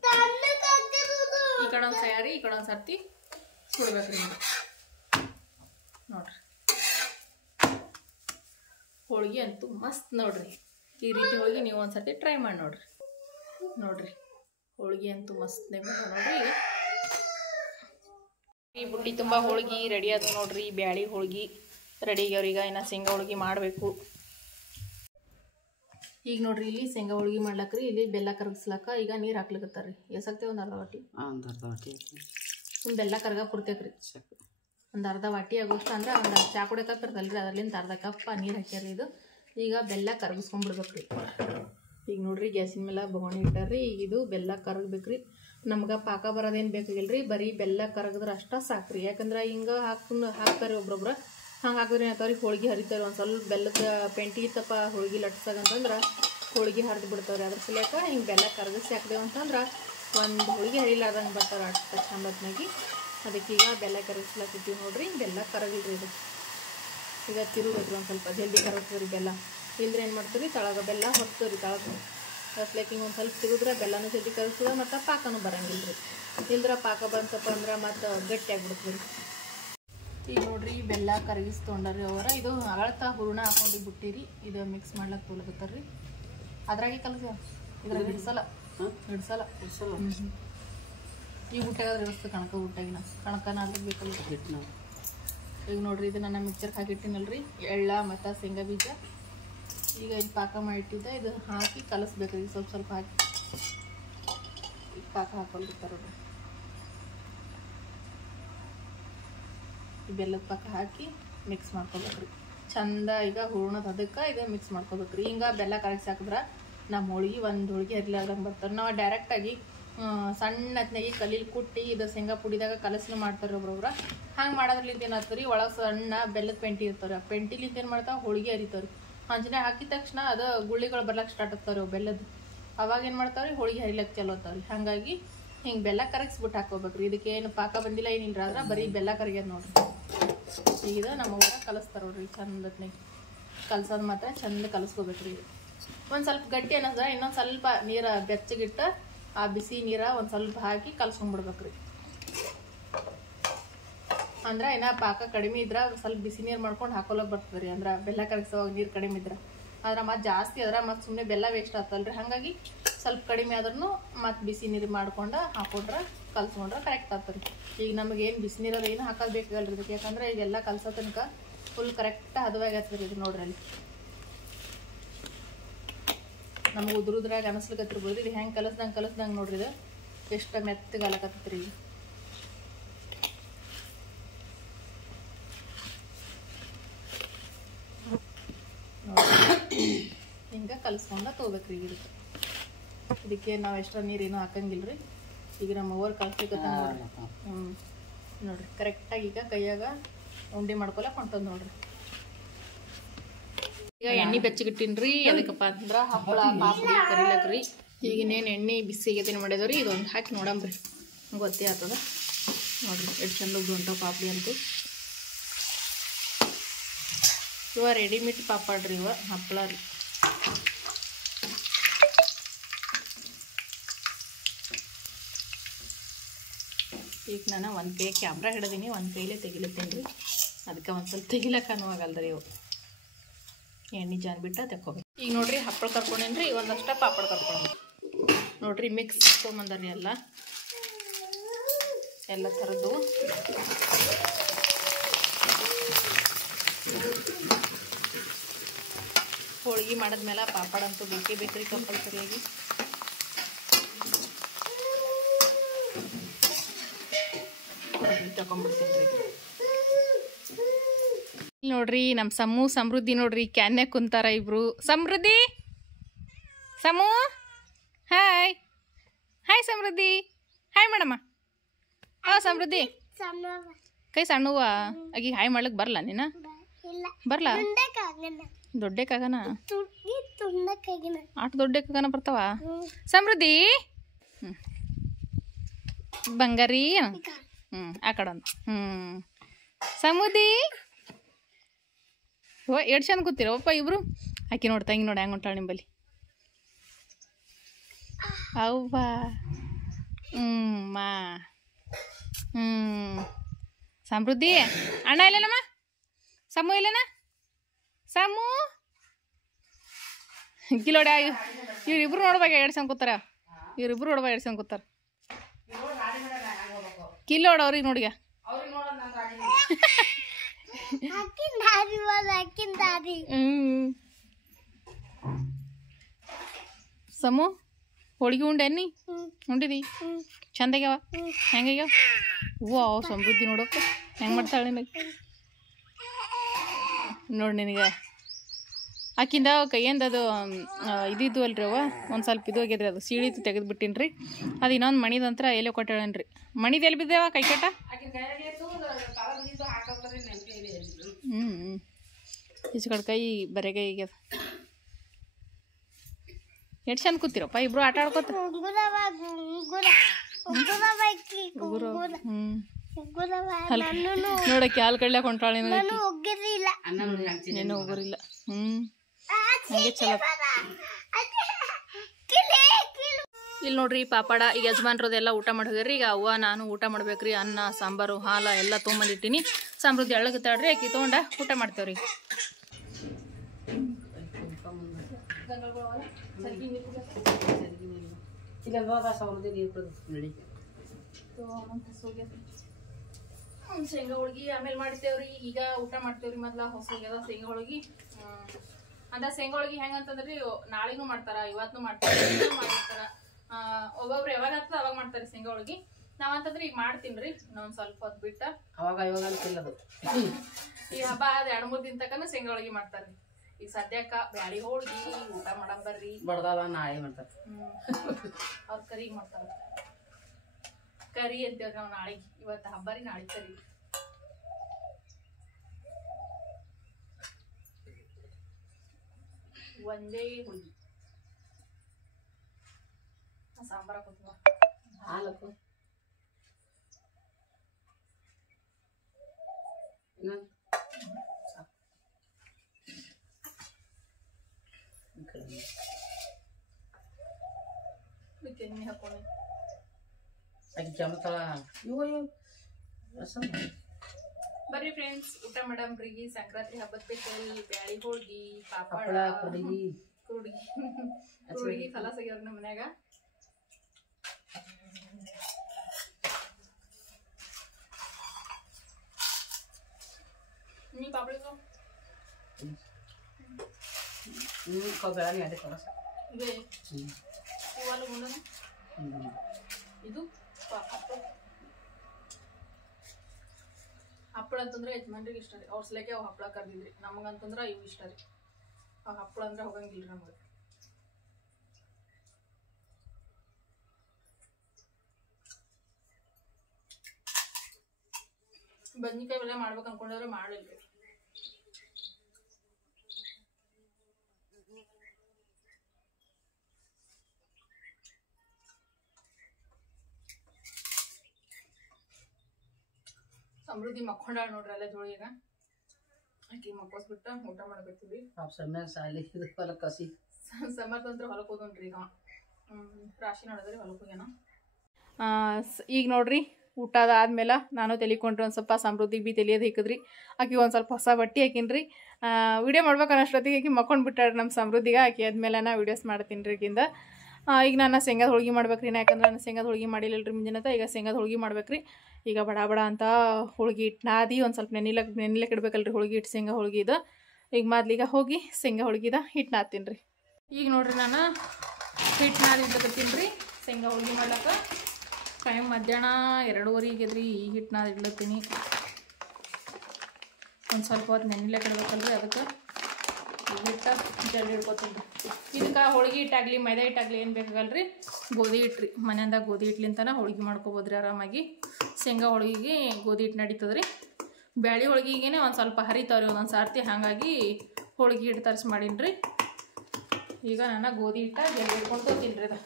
ಈ ಕಡೆ ಒಂದು ಸರಿ ಈ ಕಡೆ ಒಂದು ಸರ್ತಿ ಸುಡ್ಬೇಕ್ರಿ ನೋಡ್ರಿ. ಹೋಳಿಗೆ ಅಂತೂ ಮಸ್ತ್ ನೋಡ್ರಿ. ಈ ರೀತಿ ಹೋಳಿಗೆ ನೀವು ಒಂದ್ಸರ್ತಿ ಟ್ರೈ ಮಾಡಿ ನೋಡ್ರಿ. ನೋಡ್ರಿ ಹೋಳಿಗೆ ಅಂತೂ ಮಸ್ತ್ನೇ ಬಂದ ನೋಡ್ರಿ. ಈ ಬುಟ್ಟಿ ತುಂಬ ಹೋಳಿಗೆ ರೆಡಿ ಆದ ನೋಡ್ರಿ. ಬ್ಯಾಳಿ ಹೋಳಿಗೆ ರೆಡಿ ಆಗ್ಯಾವ್ರೀಗ. ಇನ್ನು ಶೇಂಗಾ ಹೋಳಿಗೆ ಮಾಡಬೇಕು. ಈಗ ನೋಡ್ರಿ ಇಲ್ಲಿ ಶೇಂಗಾ ಹೋಳಿಗೆ ಮಾಡ್ಲಕ್ರಿ. ಇಲ್ಲಿ ಬೆಲ್ಲ ಕರಗಿಸ್ಲಾಕ ಈಗ ನೀರು ಹಾಕ್ಲಿಕತ್ತಾರ್ರಿ. ಎಸಾಕ್ತೇವೆ ಒಂದು ಅರ್ಧ ವಾಟಿ. ಒಂದು ಬೆಲ್ಲ ಕರ್ಗ ಪುರ್ತೇಕ್ರಿ. ಒಂದು ಅರ್ಧ ವಾಟಿ ಆಗೋಷ್ಟು ಅಂದ್ರೆ ಒಂದು ಚಾ ಕುಡಿಯೋ ಕಪ್ ಇರ್ತಲ್ರಿ, ಅದರಲ್ಲಿಂದ ಅರ್ಧ ಕಪ್ ನೀರು ಹಾಕ್ಯಾರಿ. ಇದು ಈಗ ಬೆಲ್ಲ ಕರಗಿಸ್ಕೊಂಡ್ಬಿಡ್ಬೇಕ್ರಿ. ಈಗ ನೋಡ್ರಿ ಗ್ಯಾಸಿನ ಮೇಲೆ ಬೊಗಣಿ ಇಟ್ಟಾರ್ರಿ. ಈಗ ಇದು ಬೆಲ್ಲ ಕರಗಬೇಕ್ರಿ. ನಮ್ಗೆ ಪಾಕ ಬರೋದೇನು ಬೇಕಾಗಿಲ್ರಿ, ಬರೀ ಬೆಲ್ಲ ಕರಗಿದ್ರೆ ಅಷ್ಟ ಸಾಕ್ರಿ. ಯಾಕಂದ್ರೆ ಹಿಂಗೆ ಹಾಕ್ತಾರೆ ಒಬ್ರೊಬ್ರು. ಹಂಗೆ ಹಾಕಿದ್ರೆ ಏನಾಗ್ತಾವ್ರಿ ಹೋಳಿಗೆ ಹರಿತಾರೆ. ಒಂದು ಸ್ವಲ್ಪ ಬೆಲ್ಲದ ಪೆಂಟಿ ಇತ್ತಪ್ಪ ಹೋಳಿಗೆ ಲಟ್ಸಾಗಂತಂದ್ರೆ ಹೋಳಿಗೆ ಹರಿದು ಬಿಡ್ತಾವ್ರಿ. ಅದ್ರ ಸಲಕ ಹಿಂಗೆ ಬೆಲ್ಲ ಕರಗಿಸಿ ಹಾಕ್ದೇವು ಅಂತಂದ್ರೆ ಒಂದು ಹೋಳಿಗೆ ಹರಿಲಾರ್ದಂಗೆ ಬರ್ತಾರೆ ಅಷ್ಟು ಚಂದತ್ನಾಗಿ. ಅದಕ್ಕೀಗ ಬೆಲ್ಲ ಕರಗಿಸ್ಲಾಕಿದ್ದೀವಿ ನೋಡ್ರಿ. ಬೆಲ್ಲ ಕರಗಿಲ್ರಿ ಇದು. ಈಗ ತಿರುಗದ್ರಿ ಒಂದು ಸ್ವಲ್ಪ ಜಲ್ದಿ ಕರಗ್ತದ್ರಿ ಬೆಲ್ಲ. ಇಲ್ದ್ರೆ ಏನು ಮಾಡ್ತೀವಿ ತಳಗ ಬೆಲ್ಲ ಹೊರ್ತವ್ರಿ. ತಳಗ ಹೊಸ್ಲಾಕ ಹಿಂಗೆ ಒಂದು ಸ್ವಲ್ಪ ತಿರುಗಿದ್ರೆ ಬೆಲ್ಲನೂ ಜಲ್ದಿ ಕರಗ್ತದೆ ಮತ್ತು ಪಾಕನೂ ಬರಂಗಿಲ್ಲ ರೀ. ಇಲ್ದ್ರೆ ಪಾಕ ಬಂತಪ್ಪ ಅಂದ್ರೆ ಮತ್ತು ಗಟ್ಟಿ ಆಗ್ಬಿಡ್ತೀವಿ. ಈಗ ನೋಡ್ರಿ ಬೆಲ್ಲ ಕರಗಿಸಿ ತೊಗೊಂಡ್ರಿ ಅವರ. ಇದು ಅಳತಾ ಹೂರ್ಣ ಹಾಕೊಂಡು ಬಿಟ್ಟಿರಿ. ಇದು ಮಿಕ್ಸ್ ಮಾಡ್ಲಕ್ಕೆ ತೊಗೊಳಕತ್ತಾರ್ರಿ. ಅದ್ರಾಗೆ ಕಲಸ ಇದ್ರಾಗ ಹಿಡ್ಸಲ್ಲ ಈ ಊಟಾಗ ವ್ಯವಸ್ಥೆ ಕಣಕ ಊಟಾಗಿನ ಕಣಕನ ಅದ್ರ ಬೇಕಲ್ಲ ಹಿಟ್ಟು ನಾವು ಈಗ ನೋಡ್ರಿ ಇದು ನಾನು ಮಿಕ್ಸರ್ಗೆ ಹಾಕಿಟ್ಟಿನಲ್ರಿ ಎಳ್ಳ ಮತ್ತು ಶೇಂಗಾ ಬೀಜ ಈಗ ಇಲ್ಲಿ ಪಾಕ ಮಾಡಿಟ್ಟಿದ್ದೆ ಇದು ಹಾಕಿ ಕಲಸ್ಬೇಕ್ರಿ ಈಗ ಸ್ವಲ್ಪ ಹಾಕಿ ಈಗ ಪಾಕ ಹಾಕೊಂಡಿರ್ತಾರೆ ನೋಡ್ರಿ ಈ ಬೆಲ್ಲದ ಪಾಕ ಹಾಕಿ ಮಿಕ್ಸ್ ಮಾಡ್ಕೊಬೇಕ್ರಿ ಚಂದ ಈಗ ಹೂರ್ಣದ ಅದಕ್ಕೆ ಇದು ಮಿಕ್ಸ್ ಮಾಡ್ಕೊಬೇಕ್ರಿ ಹಿಂಗೆ ಬೆಲ್ಲ ಕರಗಿಸಿ ಹಾಕಿದ್ರೆ ನಮ್ಮ ಹೋಳಿಗೆ ಒಂದು ಹೋಳಿಗೆ ಹರಿಲಾರ್ದಂಗೆ ಬರ್ತಾರೆ ನಾವು ಡೈರೆಕ್ಟಾಗಿ ಸಣ್ಣ ಹೊತ್ನಾಗಿ ಕಲೀಲಿ ಕುಟ್ಟಿ ಇದು ಶೇಂಗಾ ಪುಡಿದಾಗ ಕಲಸಿನ ಮಾಡ್ತಾರೆ ಒಬ್ರೊಬ್ರು ಹಂಗೆ ಮಾಡೋದ್ರಲ್ಲಿಂದ ಏನಾಗ್ತದೆ ರೀ ಒಳಗೆ ಸಣ್ಣ ಬೆಲ್ಲದ ಪೆಂಟಿ ಇರ್ತಾರೆ ಆ ಪೆಂಟಿಲಿಂದ ಏನು ಮಾಡ್ತಾವೆ ಹೋಳಿಗೆ ಹರಿತಾವ್ರಿ ಹಂಚನೆ ಹಾಕಿದ ತಕ್ಷಣ ಅದು ಗುಳ್ಳಿಗಳು ಬರ್ಲಕ್ಕೆ ಸ್ಟಾರ್ಟ್ ಆಗ್ತಾವ್ರಿ ಅವು ಬೆಲ್ಲದ ಅವಾಗ ಏನು ಮಾಡ್ತಾವ್ರಿ ಹೋಳಿಗೆ ಹರಿಲಕ್ಕೆ ಚಲೋ ಆಗ್ತಾವ್ರಿ ಹಾಗಾಗಿ ಹಿಂಗೆ ಬೆಲ್ಲ ಕರಗಿಸ್ಬಿಟ್ಟು ಹಾಕೋಬೇಕ್ರಿ ಇದಕ್ಕೆ ಏನು ಪಾಕ ಬಂದಿಲ್ಲ ಏನಿಲ್ಲ ಆದ್ರೆ ಬರೀ ಬೆಲ್ಲ ಕರಗ್ಯದ ನೋಡ್ರಿ ಈಗ ನಮ್ಮ ಊರಾಗ ಕಲಿಸ್ತಾರೆ ನೋಡ್ರಿ ಚಂದತ್ನಾಗ ಕಲ್ಸೋದು ಮಾತ್ರ ಚಂದ ಕಲಿಸ್ಕೋಬೇಕ್ರಿ ಇದು ಒಂದು ಸ್ವಲ್ಪ ಗಟ್ಟಿ ಅನ್ನೋದ್ರೆ ಇನ್ನೊಂದು ಸ್ವಲ್ಪ ನೀರು ಬೆಚ್ಚಗಿಟ್ಟು ಆ ಬಿಸಿ ನೀರ ಒಂದು ಸ್ವಲ್ಪ ಹಾಕಿ ಕಲ್ಸ್ಕೊಂಡ್ಬಿಡ್ಬೇಕ್ರಿ ಅಂದ್ರೆ ಏನ ಪಾಕ ಕಡಿಮೆ ಇದ್ರೆ ಸ್ವಲ್ಪ ಬಿಸಿ ನೀರು ಮಾಡ್ಕೊಂಡು ಹಾಕೋಲಕ್ಕೆ ಬರ್ತದೆ ರೀ ಅಂದ್ರೆ ಬೆಲ್ಲ ಕರಗಿಸೋವಾಗ ನೀರು ಕಡಿಮೆ ಇದ್ರೆ ಆದ್ರೆ ಮತ್ತೆ ಜಾಸ್ತಿ ಆದ್ರೆ ಮತ್ತೆ ಸುಮ್ಮನೆ ಬೆಲ್ಲ ವೇಸ್ಟ್ ಆಗ್ತಲ್ರಿ ಹಾಗಾಗಿ ಸ್ವಲ್ಪ ಕಡಿಮೆ ಆದ್ರೂ ಮತ್ತೆ ಬಿಸಿ ನೀರು ಮಾಡ್ಕೊಂಡು ಹಾಕೊಂಡ್ರೆ ಕಲ್ಸ್ಕೊಂಡ್ರೆ ಕರೆಕ್ಟ್ ಆಗ್ತದೆ ಈಗ ನಮಗೇನು ಬಿಸಿ ನೀರಲ್ಲಿ ಏನು ಹಾಕೋದು ಬೇಕಾಗಲ್ರಿ ಇದಕ್ಕೆ ಯಾಕಂದ್ರೆ ಈಗೆಲ್ಲ ಕಲ್ಸೋ ತನಕ ಫುಲ್ ಕರೆಕ್ಟ್ ಹದವಾಗಿ ಆಗ್ತದೆ ಇದು ನೋಡ್ರಿ ಅಲ್ಲಿ ನಮ್ಗೆ ಉದ್ರಾಗ ಅನಿಸ್ಲಿಕ್ಕತ್ತಿರ್ಬೋದು ಇದು ಹೆಂಗೆ ಕಲಸ್ದಂಗೆ ನೋಡ್ರಿ ಇದು ಎಷ್ಟು ಮೆತ್ತಗೆ ಅಲಕತ್ತೈತ್ರಿ ಈಗ ಹಿಂಗೆ ಕಲ್ಸ್ಕೊಂಡ ತೊಗೋಬೇಕ್ರಿ ಈಗ ಇದಕ್ಕೆ ನಾವು ಎಕ್ಸ್ಟ್ರಾ ನೀರೇನು ಹಾಕಂಗಿಲ್ರಿ ಈಗ ನಮ್ಮ ಓವರ್ ಕಲ್ಸ್ಲಿಕ್ಕತ್ತ ನೋಡ್ರಿ ಕರೆಕ್ಟಾಗಿ ಈಗ ಕೈಯಾಗ ಉಂಡೆ ಮಾಡ್ಕೊಳಕ್ ಹೊಂಟದ್ ನೋಡ್ರಿ ಈಗ ಎಣ್ಣೆ ಬೆಚ್ಚಗಿಟ್ಟಿನ್ರಿ ಅದಕ್ಕಪ್ಪ ಅಂದ್ರೆ ಹಪ್ಪಳ ಪಾಪಡಿ ಕರಿಲಕ್ರಿ ಈಗಿನೇನು ಎಣ್ಣೆ ಬಿಸಿಗೆ ಮಾಡಿದವ್ರಿ ಇದೊಂದು ಹಾಕಿ ನೋಡಂಬ್ರಿ ಗೊತ್ತೇ ಆಗ್ತದ ನೋಡ್ರಿ ಎಷ್ಟು ಚಂದ ಉಂಟಾವ ಪಾಪಡಿ ಅಂತೂ ಇವ ರೆಡಿಮೇಡ್ ಪಾಪಡ್ರಿ ಇವ ಹಪ್ಪಳ ರೀ ಈಗ ನಾನು ಒಂದು ಕೈ ಕ್ಯಾಮ್ರಾ ಹಿಡಿದೀನಿ ಒಂದು ಕೈಲೇ ತೆಗಿಲತ್ತೇನೆ ರೀ ಅದಕ್ಕೆ ಒಂದು ಸ್ವಲ್ಪ ತೆಗಿಲಕ್ಕ ಅನ್ನುವಾಗಲ್ರಿ ಇವು ಎಣ್ಣೆ ಜಾನ್ ಬಿಟ್ಟು ತೆಕ್ಕೋಬೇಕು ಈಗ ನೋಡ್ರಿ ಹಪ್ಪಳ ಕರ್ಕೊಂಡೇನ್ರಿ ಒಂದಷ್ಟ ಪಾಪಡ್ ಕರ್ಕೊಂಡು ನೋಡ್ರಿ ಮಿಕ್ಸ್ ತೊಗೊಂಬಂದ್ರಿ ಎಲ್ಲ ಥರದ್ದು ಹೋಳಿಗೆ ಮಾಡಿದ್ಮೇಲೆ ಪಾಪಡ್ ಅಂತೂ ಬೇಕೇ ಬೇಕ್ರಿ ಕಂಪಲ್ಸರಿಯಾಗಿ ತಗೊಂಡ್ಬಿಡ್ತೀನಿ ನೋಡ್ರಿ ನಮ್ಮ ಸಮೃದ್ಧಿ ನೋಡ್ರಿ ಕ್ಯಾನ್ಯಾಗ ಕುಂತಾರ ಇಬ್ರು ಸಮೃದ್ಧಿ ಹಾಯ್ ಸಮೃದ್ಧಿ ಹಾಯ್ ಮೇಡಮ್ಮ ಸಮೃದ್ಧಿ ಕೈ ಸಣ್ಣವ ಆಗಿ ಹಾಯ್ ಮಾಡ್ಲಿಕ್ಕೆ ಬರಲ್ಲ ನೀನ ಬರಲ್ಲ ದೊಡ್ಡಕ್ಕಾಗನ ಆಟ ದೊಡ್ಡಕ್ಕಾಗನ ಬರ್ತಾವ ಸಮೃದ್ಧಿ ಬಂಗಾರಿ ಆ ಕಡೆ ಸಮೃದ್ಧಿ ಓ ಎಷ್ಟು ಚಂದ ಕೂತಿರಪ್ಪ ಇಬ್ರು ಆಕಿ ನೋಡ್ತಾ ಹಿಂಗೆ ನೋಡಿ ಹೆಂಗೆ ಹೊಂಟಾಳ ನಿಂಬಲ್ಲಿ ಅವ್ವ ಮಾ ಸಮೃದ್ಧಿ ಅಣ್ಣ ಇಲ್ಲೇನಮ್ಮ ಸಮೂ ಇಲ್ಲೇನ ಸಮೂ ಕಿಲೋಡ ಇವ್ರಿಬ್ರು ನೋಡ್ಬೇಕು ಎರಡು ಚಂದ ಕೂತಾರ ಇವ್ರಿಬ್ರು ನೋಡ್ಬೇಕು ಎರಡು ಚಂದ ಕೂತಾರ ಕಿಲೋಡ ಅವ್ರಿಗೆ ನೋಡಿಗ ಸಮೂ ಹೋಳಿಗೆ ಉಂಡೆನ್ನಿ ಉಂಡಿದಿ ಚಂದಾಗ್ಯಾವ ಹೆಂಗಾಗ್ಯಾವ ಹೂವು ಸಮೃದ್ಧಿ ನೋಡಪ್ಪ ಹೆಂಗೆ ಮಾಡ್ತಾಳೆ ನಿನಗೆ ನೋಡಿ ನಿನಗೆ ಆಕಿಂದ ಕೈಯಿಂದ ಅದು ಇದಿದ್ದು ಅಲ್ರಿ ಅವ ಒಂದು ಸ್ವಲ್ಪ ಇದು ಆಗ್ಯದ್ರಿ ಅದು ಸೀಳಿತು ತೆಗೆದು ಬಿಟ್ಟಿನಿ ರೀ ಅದು ಇನ್ನೊಂದು ಮಣಿದಂತ್ರ ಎಲ್ಲೇ ಕೊಟ್ಟಾಳನ್ರಿ ಮಣಿದು ಎಲ್ಲಿ ಬಿದ್ದೇವ ಕೈ ಕಟ್ಟ ಈಚೆ ಕಡೆ ಕೈ ಬರೆಗೆ ಈಗ ಎಷ್ಟು ಚಂದ ಕೂತಿರಪ್ಪ ಇಬ್ರು ಆಟ ಆಡ್ಕೋತ ನೋಡಕ್ಕೆ ಹಾಲು ಕಡ್ಲಾಕ ಹೊಂಟಾಳ ನೆನ್ನೆ ಹೋಗೋರಿಲ್ಲ ಹಂಗೆ ಚಲೋ ಇಲ್ಲಿ ನೋಡ್ರಿ ಪಾಪಡ ಈಗ ಯಜಮಾನ್ರದೆಲ್ಲ ಊಟ ಮಾಡಿ ಹೋಗ್ಯಾರಿ ಈಗ ಅವ್ವ ನಾನು ಊಟ ಮಾಡ್ಬೇಕ್ರಿ ಅನ್ನ ಸಾಂಬಾರು ಹಾಲು ಎಲ್ಲ ತೊಗೊಂಬಂದಿಟ್ಟಿನಿ ಸಮೃದ್ಧಿ ಎಳ್ಳಗತ್ತಾಡ್ರಿ ಆಕಿ ತೊಗೊಂಡ ಊಟ ಮಾಡ್ತೇವ್ರಿ ಶೇಂಗಾ ಹೋಳ್ಗಿ ಆಮೇಲೆ ಮಾಡ್ತೇವ್ರಿ. ಈಗ ಊಟ ಮಾಡ್ತೇವ್ರಿ. ಮೊದ್ಲ ಹೊಸಗ್ಯದ ಶೇಂಗಾ ಹೋಳ್ಗಿ. ಅಂದ್ರ ಶೇಂಗಾ ಹೋಳ್ಗಿ ಹೆಂಗಂತಂದ್ರಿ ನಾಳೆನೂ ಮಾಡ್ತಾರ, ಇವತ್ನು ಮಾಡ್ತಾರ, ಮಾಡಿರ್ತಾರ. ಒಬ್ಬೊಬ್ರು ಯಾವಾಗ ಆಗ್ತದ ಅವಾಗ ಮಾಡ್ತಾರ ಶೇಂಗಾ ಹೋಳ್ಗಿ. ನಾವಂತಂದ್ರೆ ಈಗ ಮಾಡ್ತೀನ್ರಿ ಇನ್ನೊಂದ್ ಸ್ವಲ್ಪ ಹೊತ್ತು ಬಿಟ್ಟ. ಅವಾಗ ಅಂತಿಲ್ಲದು ಈ ಹಬ್ಬ ಆದ 2-3 ದಿನ ತಕನ ಶೇಂಗಾ ಹೋಳ್ಗಿ ಮಾಡ್ತಾರ್ರಿ. ಈಗ ಸದ್ಯಕ್ಕ ಬ್ಯಾಳಿ ಹೋಳ್ಗಿ ಊಟ ಮಾಡಂ ಬರ್ರಿ. ಬಡ್ದಾವ ನಾಳೆ ಮಾಡ್ತಾರ. ಅವ್ರ ಕರಿಗ್ ಮಾಡ್ತಾರ. ಕರಿ ಅಂತೇವ್ರಿ ನಾವ್ ನಾಳೆಗೆ. ಇವತ್ತು ಹಬ್ಬ ರೀ, ನಾಳೆ ಕರಿ. ಒಂದೇ ಹೋಳ್ಗಿ ಸಾಂಬಾರ ಕೊಡ್ತೀವ. ಹಾಲಕ್ಕು ಎಣ್ಣೆ ಹಾಕೊಂಡು ಅಕ್ಕಿ ಚಮಚಳ ಬರ್ರಿ ಫ್ರೆಂಡ್ಸ್, ಊಟ ಮಾಡಮ್ರಿ. ಸಂಕ್ರಾಂತಿ ಹಬ್ಬದ ಸ್ಪೆಷಲ್ ಬ್ಯಾಳಿ ಹೋಳ್ಗಿ, ಪಾಪಡ, ಕುಡಿಗಿ ಕುಡಿಗಿ ಕಲಾಸ ಆಗ್ಯಾವ್ರಿ ನಮ್ಮ ಮನ್ಯಾಗ. ನೀ ಪಾಪಡಿಗೂ ಕೊಬ್ಬರಿ ಅದೇ ಕಲಸ ಇವೆ ಇವೆಲ್ಲ ಗುಂಡನ. ಇದು ಹಪ್ಪಳ ಅಂತಂದ್ರೆ ಯಜಮಾನ್ರಿಗೆ ಇಷ್ಟ ರೀ. ಅವ್ರ ಸಲಕ್ಕೆ ಅವು ಹಪ್ಪಳ ಕರ್ದಿದ್ರಿ. ನಮಗಂತಂದ್ರೆ ಇವು ಇಷ್ಟ ರೀ. ಅವು ಹಪ್ಪಳ ಅಂದ್ರೆ ಹೋಗಂಗಿಲ್ರಿ ನಮಗೆ. ಬದ್ನಿಕಾಯಿ ಬೆಲ್ಲ ಮಾಡ್ಬೇಕು ಅನ್ಕೊಂಡ್ರೆ ಮಾಡಲಿಲ್ರಿ. ಸಮೃದ್ಧಿ ಮಕ್ಕೊಂಡಾಳ ನೋಡ್ರಿ ಅಲ್ಲೇ ಜೋಳಿಗ. ಆಕಿ ಮಕ್ಕೋಸ್ಬಿಟ್ಟ ಊಟ ಮಾಡ್ಬೇಕ್ರಿ. ಕಸಿ ಸಮರ್ಥ ಅಂತ ಹೊಲಕ್ಕೆ ಹೋದನ್ರಿ. ಈಗ ರಾಶಿ ನೋಡಿದ್ರಿ ಹೊಲಕ್ಕೆ ಹೋಗ್ಯಾನ. ಈಗ ನೋಡ್ರಿ ಊಟ ಆದ್ಮೇಲೆ ನಾನು ತೆಲಿಕೊಂಡ್ರಿ ಒಂದು ಸ್ವಲ್ಪ ಸಮೃದ್ಧಿಗೆ ಬಿ ತೆಲಿಯೋದು ಹಿಕ್ಕದ್ರಿ. ಆಕಿ ಒಂದು ಸ್ವಲ್ಪ ಹೊಸ ಬಟ್ಟೆ ಹಾಕಿನ್ರಿ. ವಿಡಿಯೋ ಮಾಡ್ಬೇಕು ಅನ್ನೋಷ್ಟೊತ್ತಿಗೆ ಆಕಿ ಮಕ್ಕೊಂಡು ಬಿಟ್ಟಾಡ್ರಿ ನಮ್ಮ ಸಮೃದ್ಧಿಗೆ. ಆಕಿ ಆದ್ಮೇಲೆ ನಾ ವಿಡಿಯೋಸ್ ಮಾಡ್ತೀನಿ ರೀ ಈಗಿಂದ. ಈಗ ನಾನು ಶೇಂಗಾದ ಹೋಳ್ಗೆ ಮಾಡ್ಬೇಕ್ರಿ. ಯಾಕಂದ್ರೆ ನಾನು ಶೇಂಗಾದ ಹೋಳ್ಗೆ ಮಾಡಿಲ್ಲಲ್ರಿ ಮುಂಜಾನೆ. ಈಗ ಶೇಂಗಾದ ಹೋಳ್ಗೆ ಮಾಡ್ಬೇಕ್ರಿ. ಈಗ ಬಡ ಬಡ ಅಂತ ಹೋಳ್ಗೆ ಹಿಟ್ಟು ನಾದಿ ಒಂದು ಸ್ವಲ್ಪ ನೆನಿಲಕ್ಕೆ ಇಡ್ಬೇಕಲ್ರಿ ಹೋಳ್ಗೆ ಹಿಟ್ಟು, ಶೇಂಗಾ ಹೋಳ್ಗೆ ಇದು. ಈಗ ಮೊದ್ಲಿಗೆ ಹೋಗಿ ಶೇಂಗಾ ಹೋಳ್ಗಿದ ಹಿಟ್ಟು ನಾದ್ತೀನಿ ರೀ. ಈಗ ನೋಡ್ರಿ ನಾನು ಹಿಟ್ಟು ನಾದಿಡ್ಲಕತ್ತೀನಿ ರೀ ಶೇಂಗಾ ಹೋಳ್ಗೆ ಮಾಡ್ಲಕ್ಕ. ಟೈಮ್ ಮಧ್ಯಾಹ್ನ 2:30 ಆಗ್ಯದ್ರಿ. ಈ ಹಿಟ್ಟು ನಾದಿಡ್ಲತ್ತೀನಿ. ಒಂದು ಸ್ವಲ್ಪ ಹೊತ್ತು ನೆನಿಲಕ್ಕೆ ಇಡ್ಬೇಕಲ್ರಿ, ಅದಕ್ಕೆ ಈ ಹಿಟ್ಟು ಜಲ್ದಿ ಹಿಡ್ಕೊತೀನಿ ರೀ. ಇದಕ್ಕೆ ಹೋಳ್ಗೆ ಹಿಟ್ಟಾಗಲಿ ಮೈದಾ ಹಿಟ್ಟಾಗಲಿ ಏನು ಬೇಕಾಗಲ್ರಿ, ಗೋಧಿ ಹಿಟ್ಟು ರೀ. ಮನೆಯಿಂದ ಗೋಧಿ ಹಿಟ್ಲಿಂತನ ಹೋಳ್ಗೆ ಮಾಡ್ಕೊಬೋದ್ರಿ ಆರಾಮಾಗಿ. ಶೇಂಗಾ ಹೋಳ್ಗೆಗೆ ಗೋಧಿ ಹಿಟ್ಟು ನಡೀತದ್ರಿ. ಬ್ಯಾಳಿ ಹೋಳ್ಗೆಗೇನೆ ಒಂದು ಸ್ವಲ್ಪ ಹರಿತಾವ್ರಿ ಒಂದೊಂದು ಸಾರ್ತಿ. ಹಾಗಾಗಿ ಹೋಳ್ಗೆ ಹಿಟ್ಟು ತರಿಸಿ ಮಾಡೀನಿ ರೀ. ಈಗ ನಾನು ಗೋಧಿ ಹಿಟ್ಟ ಜಲ್ದಿ ಹಿಡ್ಕೊಂಡು ತೊಗೊತೀನಿ ರೀ. ಅದು